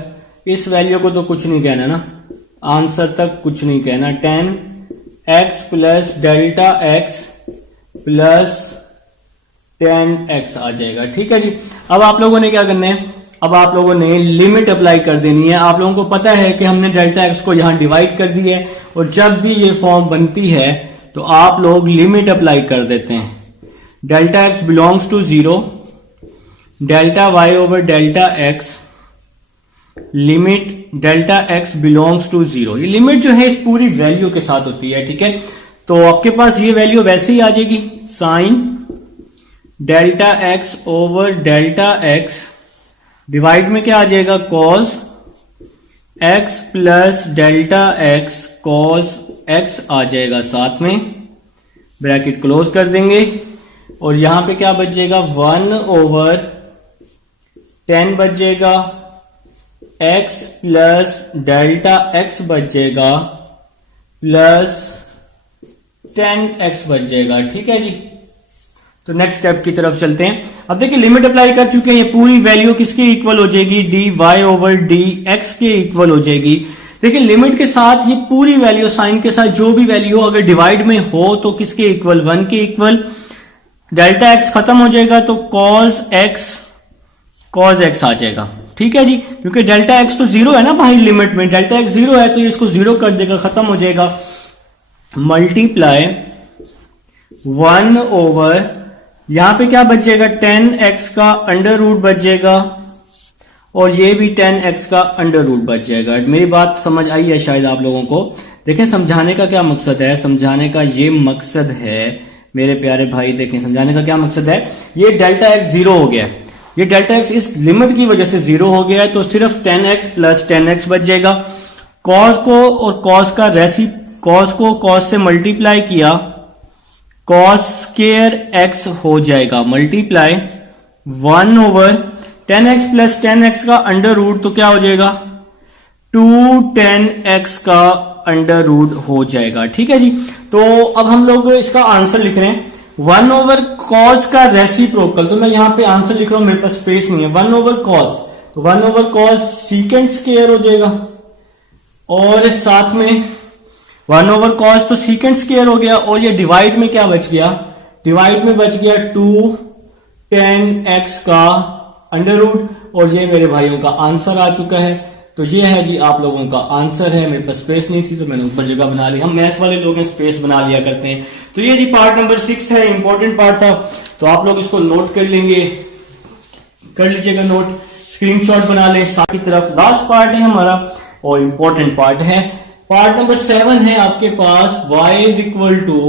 इस वैल्यू को तो कुछ नहीं कहना ना, आंसर तक कुछ नहीं कहना, 10x plus delta x plus 10x आ जाएगा, ठीक है जी। अब आप लोगों ने क्या करना है, अब आप लोगों ने लिमिट अप्लाई कर देनी है। आप लोगों को पता है कि हमने डेल्टा x को यहां डिवाइड कर दी है, और जब भी ये फॉर्म बनती है तो आप लोग लिमिट अप्लाई कर देते हैं। Delta x belongs to 0, delta y over delta x, limit delta x belongs to 0। ये लिमिट जो है इस पूरी वैल्यू के साथ होती है, ठीक है। तो आपके पास ये वैल्यू वैसे ही आ जाएगी, sign delta x over delta x, divide में क्या आ जाएगा, cos x plus delta x cos x आ जाएगा, साथ में ब्रैकेट क्लोज कर देंगे, और यहां पे क्या बच जाएगा, 1/10 बच जाएगा, x प्लस डेल्टा x बच जाएगा, प्लस 10x बच जाएगा, ठीक है जी। तो नेक्स्ट स्टेप की तरफ चलते हैं। अब देखिए लिमिट अप्लाई कर चुके हैं, ये पूरी वैल्यू किसके इक्वल हो जाएगी, dy ओवर dx के इक्वल हो जाएगी। देखिए लिमिट के साथ ये पूरी वैल्यू, साइन के साथ जो भी वैल्यू अगर डिवाइड में हो तो किसके इक्वल, 1 के इक्वल। डेल्टा x खत्म हो जाएगा तो cos x आ जाएगा, ठीक है जी, क्योंकि डेल्टा x तो 0 है ना भाई, लिमिट में डेल्टा x 0 है, तो ये इसको 0 कर देगा, खत्म हो जाएगा, मल्टीप्लाई 1 ओवर, यहां पे क्या बच जाएगा, 10x का अंडर रूट बच जाएगा, और ये भी 10x का अंडर रूट बच जाएगा। मेरी बात समझ आई है शायद आप लोगों को। देखें समझाने का क्या मकसद है, समझाने का ये मकसद है मेरे प्यारे भाई, देखें समझाने का क्या मकसद है, ये डेल्टा x 0 हो गया है, ये डेल्टा x इस लिमिट की वजह से 0 हो गया है, तो सिर्फ 10x प्लस 10x बच जाएगा। cos को और cos का रेसी, cos को cos से मल्टीप्लाई किया, cos स्क्वायर x हो जाएगा, multiply 1 over 10x plus 10x का अंडर रूट, तो क्या हो जाएगा, 210x का अंडर रूट हो जाएगा, ठीक है जी। तो अब हम लोग इसका आंसर लिख रहे हैं, 1 ओवर cos का रेसिप्रोकल, तो मैं यहां पे आंसर लिख रहा हूं, मेरे पास स्पेस नहीं है, 1 ओवर cos, तो 1 ओवर cos सीकेंड स्क्वायर हो जाएगा, और साथ में 1 ओवर cos तो सीकेंड स्क्वायर हो गया, और ये डिवाइड में क्या बच गया, डिवाइड में बच गया 210x का अंडर रूट, और ये मेरे भाइयों का आंसर आ चुका है। तो ये है जी आप लोगों का आंसर है। मेरे पास स्पेस नहीं थी तो मैंने ऊपर जगह बना ली, हम मैथ्स वाले लोग हैं स्पेस बना लिया करते हैं। तो ये जी पार्ट नंबर 6 है, इंपॉर्टेंट पार्ट था, तो आप लोग इसको नोट कर लेंगे कर लीजिएगा नोट, स्क्रीनशॉट बना लें। साथ की तरफ लास्ट पार्ट है हमारा और इंपॉर्टेंट पार्ट है, पार्ट नंबर 7 है आपके पास, y is equal to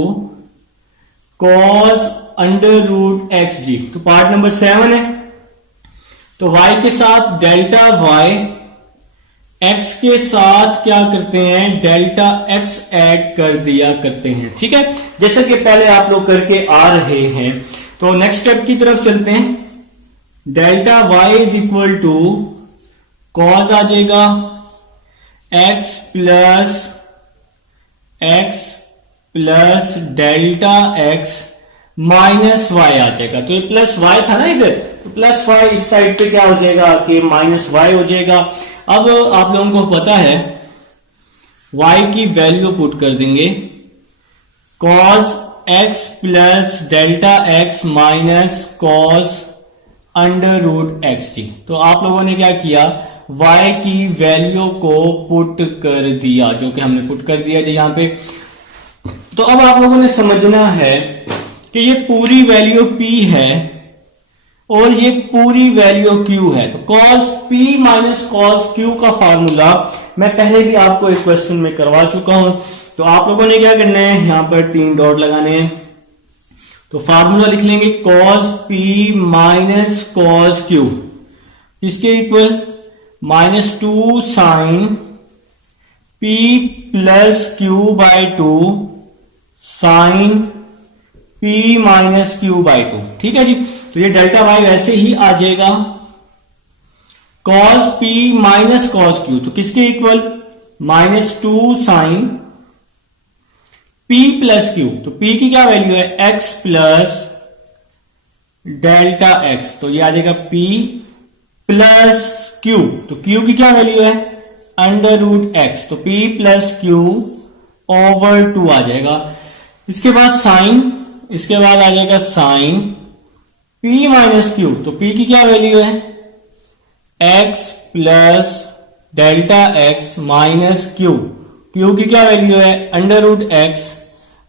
cos under root X जी। तो पार्ट नंबर 7 है, तो y के साथ डेल्टा y, x के साथ क्या करते हैं, डेल्टा x ऐड कर दिया करते हैं। ठीक है, जैसा कि पहले आप लोग करके आ रहे हैं। तो नेक्स्ट स्टेप की तरफ चलते हैं। Delta y is equal to cos आ जाएगा x plus delta x minus y आ जाएगा। तो ये प्लस y था ना इधर, तो प्लस y इस साइड पे क्या हो जाएगा कि माइनस y हो जाएगा। अब आप लोगों को पता है y की वैल्यू पुट कर देंगे, cos x plus delta x minus cos under root X जी। तो आप लोगों ने क्या किया, y की वैल्यू को पुट कर दिया, जो कि हमने पुट कर दिया यहां पे। तो अब आप लोगों ने समझना है कि ये पूरी वैल्यू p है और ये पूरी वैल्यू q है। तो cos p minus cos q का फार्मूला मैं पहले भी आपको एक क्वेश्चन में करवा चुका हूं। तो आप लोगों ने क्या करना है, यहां पर 3 डॉट लगाने हैं। तो फार्मूला लिख लेंगे cos p minus cos q, इसके equal -2 sine p plus q by 2 sine p minus q by 2। ठीक है जी, तो ये डेल्टा y वैसे ही आ जाएगा cos p minus cos q, तो किसके equal -2 sine p plus q। तो p की क्या वैल्यू है, x प्लस डेल्टा x, तो ये आ जाएगा p प्लस q। तो q की क्या वैल्यू है, अंडर रूट x, तो p प्लस q ओवर 2 आ जाएगा। इसके बाद साइन, इसके बाद आ जाएगा साइन p माइनस q, तो p की क्या वैल्यू है, x plus delta x minus q, q की क्या वैल्यू है, अंडर रूट x,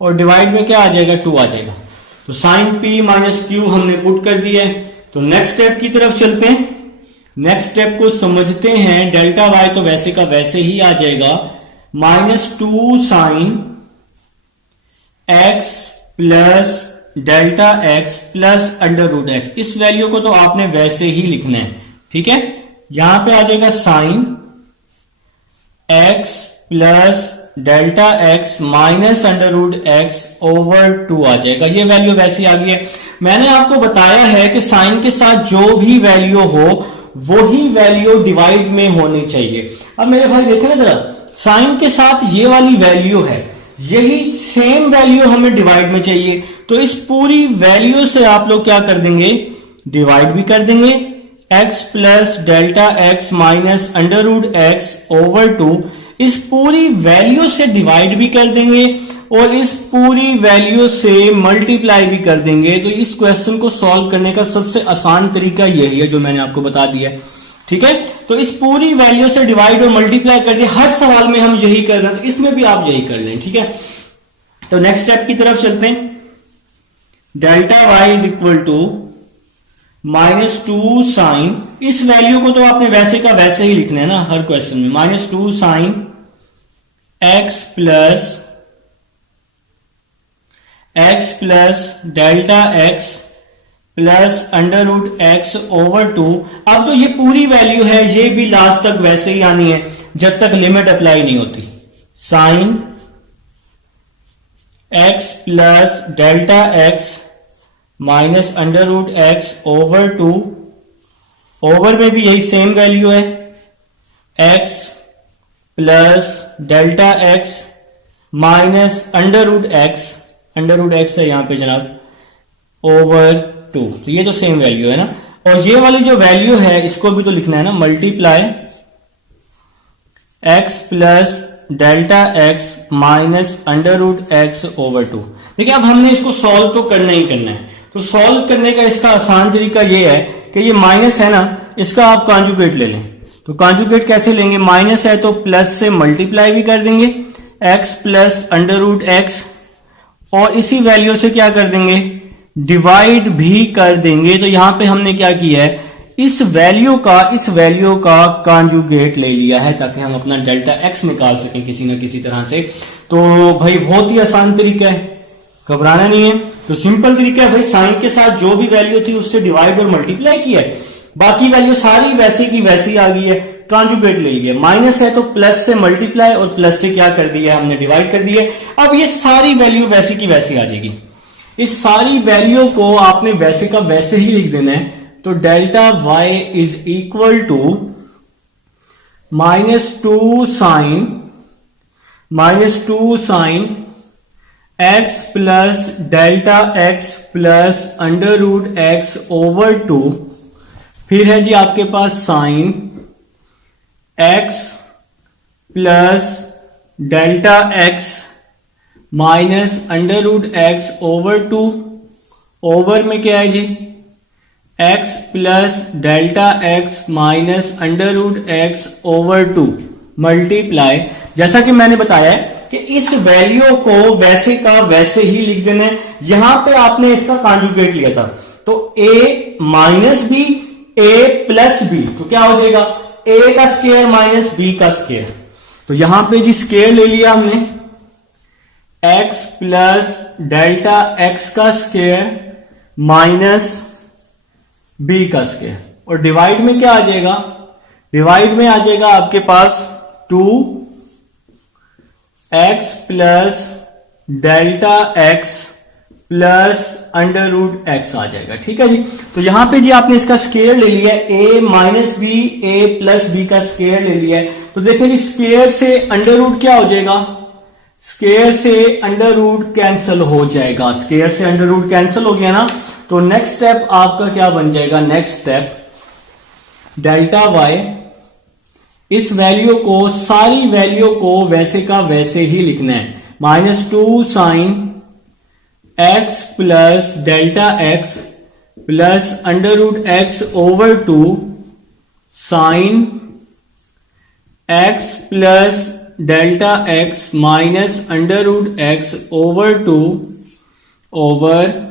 और डिवाइड में क्या आ जाएगा, 2 आ जाएगा। तो साइन p माइनस q हमने पुट कर दिया है। तो नेक्स्ट स्टेप की तरफ चलते हैं, नेक्स्ट स्टेप को समझते हैं। डेल्टा y तो वैसे का वैसे ही आ जाएगा, -2 sine x plus delta x plus under root x। इस वैल्यू को तो आपने वैसे ही लिखना है। ठीक है, यहां पे आ जाएगा sine x plus delta x minus under root x over 2 आ जाएगा। ये वैल्यू वैसे आ गई है। मैंने आपको बताया है कि साइन के साथ जो भी वैल्यू हो वही वैल्यू डिवाइड में होनी चाहिए। अब मेरे भाई देखें ना जरा, साइन के साथ ये वाली वैल्यू है, यही सेम वैल्यू हमें डिवाइड में चाहिए। तो इस पूरी वैल्यू से आप लोग क्या कर देंगे, डिवाइड भी कर देंगे। x plus delta x minus under root x over 2 इस पूरी वैल्यू से डिवाइड भी कर देंगे और इस पूरी वैल्यू से मल्टीप्लाई भी कर देंगे। तो इस क्वेश्चन को सॉल्व करने का सबसे आसान तरीका यही है जो मैंने आपको बता दिया है। ठीक है, तो इस पूरी वैल्यू से डिवाइड और मल्टीप्लाई कर दिया। हर सवाल में हम यही कर रहे हैं, तो इसमें भी आप यही कर लें। ठीक है, तो नेक्स्ट स्टेप की तरफ चलते हैं। Delta y is equal to -2 sine, इस वैल्यू को तो आपने वैसे का वैसे ही लिखना है ना हर क्वेश्चन में, -2 sine x plus delta x plus under root x over 2। अब तो ये पूरी वैल्यू है, ये भी लास्ट तक वैसे ही आनी है जब तक लिमिट अप्लाई नहीं होती। Sine x plus delta x minus under root x over 2, over में भी यही सेम वैल्यू है, x plus delta x minus under root x है यहां पे जनाब ओवर 2। तो ये तो सेम वैल्यू है ना, और ये वाली जो वैल्यू है इसको भी तो लिखना है ना, multiply x plus delta x minus under root x over 2। देखिए अब हमने इसको सॉल्व तो करना ही करना है। तो सॉल्व करने का इसका आसान तरीका ये है कि ये माइनस है ना, इसका आप कॉन्जुगेट ले लें। तो कॉन्जुगेट कैसे लेंगे, माइनस है तो प्लस से मल्टीप्लाई भी कर देंगे, x plus under root x, और इसी वैल्यू से क्या कर देंगे, डिवाइड भी कर देंगे। तो यहां पे हमने क्या किया है, इस वैल्यू का कॉन्जुगेट ले लिया है ताकि हम अपना डेल्टा एक्स निकाल सकें किसी ना किसी तरह से। तो भाई बहुत ही आसान तरीका है, घबराना नहीं है। तो सिंपल तरीका है भाई, साइन के साथ जो भी वैल्यू थी उससे डिवाइड और मल्टीप्लाई किया है, बाकी वैल्यू सारी वैसी की वैसी आ गई है, कॉन्जुगेट ले लिया। माइनस है तो प्लस से मल्टीप्लाई और प्लस से क्या कर दिया हमने, डिवाइड कर दिया। अब ये सारी वैल्यू वैसी की वैसी आ जाएगी। इस सारी वैल्यू को आपने वैसे का वैसे ही लिख देना है। तो delta Y is equal to minus two sine x plus delta x plus under root x over 2। फिर है जी आपके पास sine x plus delta x minus under root x over 2। Over में क्या है जी, X plus delta x minus under root x over 2 multiply. जैसा कि मैंने बताया है कि इस वैल्यू को वैसे का वैसे ही लिख देना है। यहां पे आपने इसका कॉन्जुगेट लिया था, तो a minus B a plus B, तो क्या हो जाएगा a का स्क्वायर माइनस b का स्क्वायर। तो यहां पे जी स्क्वायर ले लिया हमने, x प्लस डेल्टा x का स्क्वायर माइनस b का स्क्वायर। और डिवाइड में क्या आ जाएगा, डिवाइड में आ जाएगा आपके पास 2x plus delta x plus under root X आ जाएगा। ठीक है जी। तो यहां पे जी आपने इसका स्क्वायर ले लिया है, a minus B a plus b का स्क्वायर ले लिया है। तो देखिए जी स्क्वायर से अंडर रूट क्या हो जाएगा, स्क्वायर से अंडर रूट कैंसिल हो जाएगा। स्क्वायर से अंडर रूट कैंसिल हो गया ना, तो नेक्स्ट स्टेप आपका क्या बन जाएगा, नेक्स्ट स्टेप डेल्टा वाई, इस वैल्यू को सारी वैल्यू को वैसे का वैसे ही लिखना है। Minus two sine x plus delta x plus under root x over 2 sine x plus delta x minus under root x over 2 over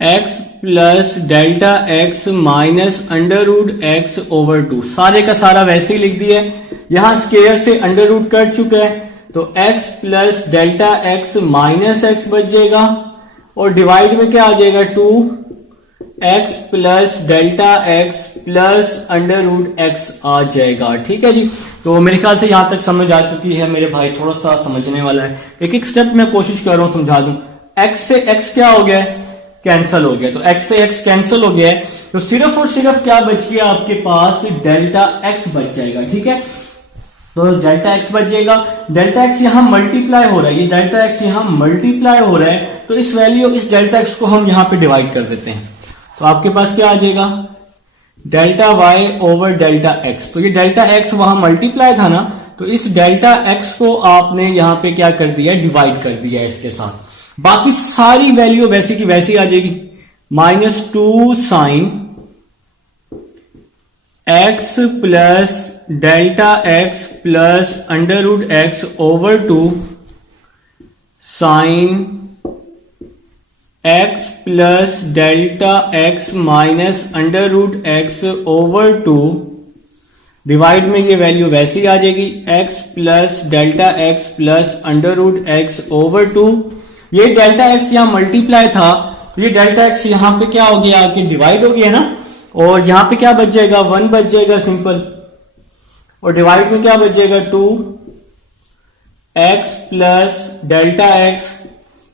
x plus delta x minus under root x over 2। सारे का सारा वैसे ही लिख दिया है। यहां स्क्वायर से अंडर रूट कट चुका है, तो X plus delta x minus X बच जाएगा। और डिवाइड में क्या आ जाएगा, 2x plus delta x plus under root X आ जाएगा। ठीक है जी। तो मेरे ख्याल से यहां तक समझ आ चुकी है मेरे भाई, थोड़ा सा समझने वाला है। एक एक स्टेप मैं कोशिश कर रहा हूं समझा दूं। x से x क्या हो गया है, कैंसिल हो गया। तो x से x कैंसिल हो गया है, तो सिर्फ और सिर्फ क्या बच गया आपके पास, डेल्टा x बच जाएगा। ठीक है। तो डेल्टा एक्स बच जाएगा। डेल्टा एक्स यहां मल्टीप्लाई हो रहा है, ये डेल्टा एक्स यहां मल्टीप्लाई हो रहा है, तो इस वैल्यू इस डेल्टा एक्स को हम यहां पे डिवाइड कर देते हैं। तो आपके पास क्या आ जाएगा, delta Y over delta x. तो ये डेल्टा एक्स वहां मल्टीप्लाई था ना, तो इस डेल्टा एक्स को आपने यहां पे क्या कर दिया, डिवाइड कर दिया इसके साथ। बाकी सारी वैल्यू वैसी की वैसी आ जाएगी। Minus two sine x plus delta x plus under root x over 2 sine x plus delta x minus under root x over 2। Divide में ये वैल्यू वैसी आ जाएगी, x plus delta x plus under root x over 2। ये डेल्टा एक्स यहां मल्टीप्लाई था, तो ये डेल्टा एक्स यहां पे क्या हो गया, आके डिवाइड हो गया ना, और यहां पे क्या बच जाएगा, 1 बच जाएगा सिंपल। और डिवाइड में क्या बच जाएगा, 2x plus delta x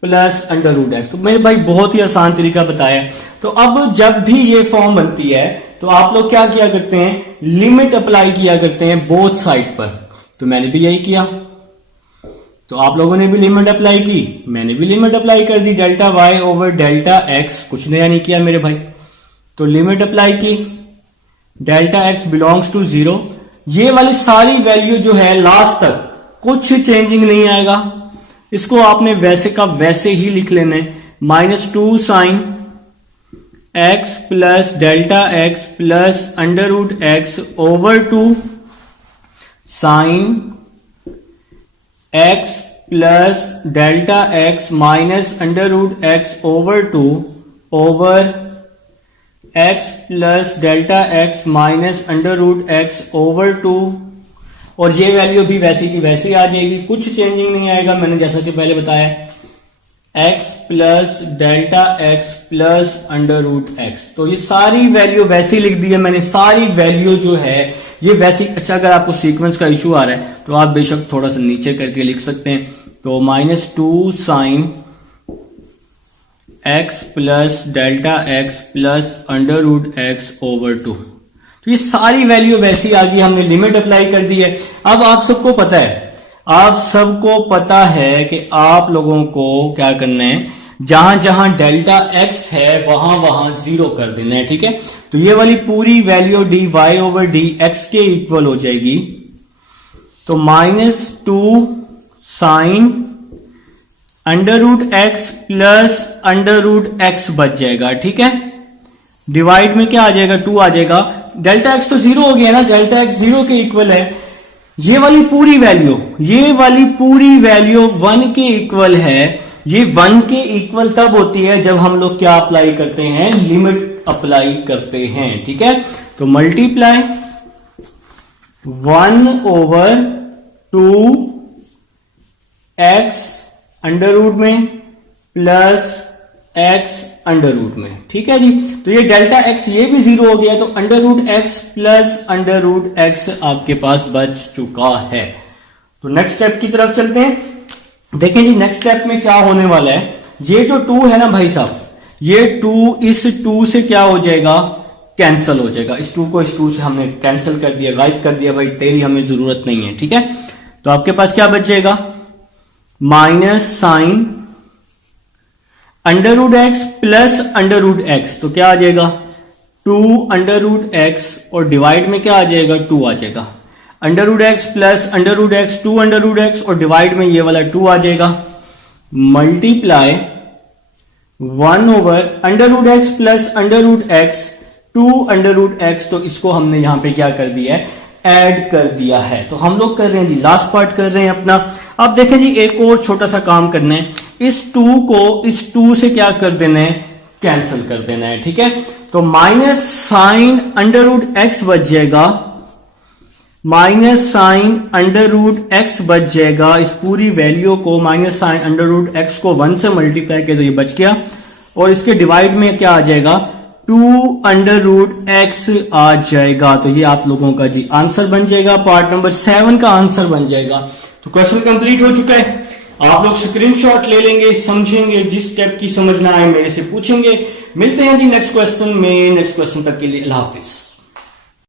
plus under root x. तो मेरे भाई बहुत ही आसान तरीका बताया। तो अब जब भी ये फॉर्म बनती है तो आप लोग क्या किया करते हैं, लिमिट अप्लाई किया करते हैं बोथ साइड पर। तो मैंने भी यही किया, तो आप लोगों ने भी लिमिट अप्लाई की, मैंने भी लिमिट अप्लाई कर दी, delta Y over delta X, कुछ नया नहीं किया मेरे भाई। तो लिमिट अप्लाई की, डेल्टा एक्स बिलोंग्स टू 0। ये वाली सारी वैल्यू जो है लास्ट तक कुछ चेंजिंग नहीं आएगा, इसको आपने वैसे का वैसे ही लिख लेना है। Minus two sine x plus delta x plus under root x over 2 sine x plus delta x minus under root x over 2 over x plus delta x minus under root x over 2, और ये वैल्यू भी वैसी की वैसी आ जाएगी, कुछ चेंजिंग नहीं आएगा। मैंने जैसा कि पहले बताया x plus delta x plus under root x, तो ये सारी वैल्यू वैसी लिख दी है मैंने, सारी वैल्यू जो है ये वैसी। अच्छा, अगर आपको सीक्वेंस का इशू आ रहा है तो आप बेशक थोड़ा सा नीचे करके लिख सकते हैं। तो -2 sine x plus delta x plus under root x over 2, तो ये सारी वैल्यू वैसी आ गई, हमने लिमिट अप्लाई कर दी है। अब आप सबको पता है, आप सबको पता है कि आप लोगों को क्या करना है, जहां जहां डेल्टा एक्स है वहां वहां 0 कर देना है, ठीक है। तो ये वाली पूरी value dy over D x के इक्वल हो जाएगी। तो -2 sine under root x plus under root x बच जाएगा, ठीक है। डिवाइड में क्या आ जाएगा, 2 आ जाएगा। डेल्टा एक्स तो 0 हो गया ना, डेल्टा एक्स 0 के इक्वल है। ये वाली पूरी वैल्यू 1 के इक्वल है। ये 1 के इक्वल तब होती है जब हम लोग क्या अप्लाई करते हैं, लिमिट अप्लाई करते हैं, ठीक है। तो multiply 1 over 2 x under root में प्लस एक्स अंडर रूट में, ठीक है जी। तो ये डेल्टा एक्स ये भी 0 हो गया, तो under root x plus under root x आपके पास बच चुका है। तो नेक्स्ट स्टेप की तरफ चलते हैं। देखें जी, नेक्स्ट स्टेप में क्या होने वाला है, ये जो 2 है ना भाई साहब, ये 2 इस 2 से क्या हो जाएगा, कैंसिल हो जाएगा। इस 2 को इस 2 से हमने कैंसिल कर दिया, गायब कर दिया, भाई तेरी हमें जरूरत नहीं है, ठीक है। तो आपके पास क्या बच जाएगा, minus sine under root x plus under root x, तो क्या आ जाएगा 2 अंडर रूट एक्स, और डिवाइड में क्या आ जाएगा 2 आ जाएगा। Under root x plus under root x 2 under root x, और डिवाइड में ये वाला 2 आ जाएगा। Multiply 1 over under root x plus under root x 2 under root x, तो इसको हमने यहां पे क्या कर दिया है, ऐड कर दिया है। तो हम लोग कर रहे हैं जी, लास्ट पार्ट कर रहे हैं अपना। अब देखें जी, एक और छोटा सा काम करना है, इस 2 को इस 2 से क्या कर देना है, कैंसिल कर देना है, ठीक है। तो minus sine under root x बच जाएगा, minus sine under root x बच जाएगा। इस पूरी वैल्यू को minus sine under root x को 1 से मल्टीप्लाई किया तो ये बच गया, और इसके डिवाइड में क्या आ जाएगा, 2 अंडर रूट एक्स आ जाएगा। तो ये आप लोगों का जी आंसर बन जाएगा, पार्ट नंबर 7 का आंसर बन जाएगा। तो क्वेश्चन कंप्लीट हो चुका है। आप लोग स्क्रीनशॉट ले लेंगे, समझेंगे, जिस स्टेप की समझ ना आए मेरे से पूछेंगे। मिलते हैं जी नेक्स्ट क्वेश्चन में। नेक्स्ट क्वेश्चन तक के लिए अल्लाह हाफिज।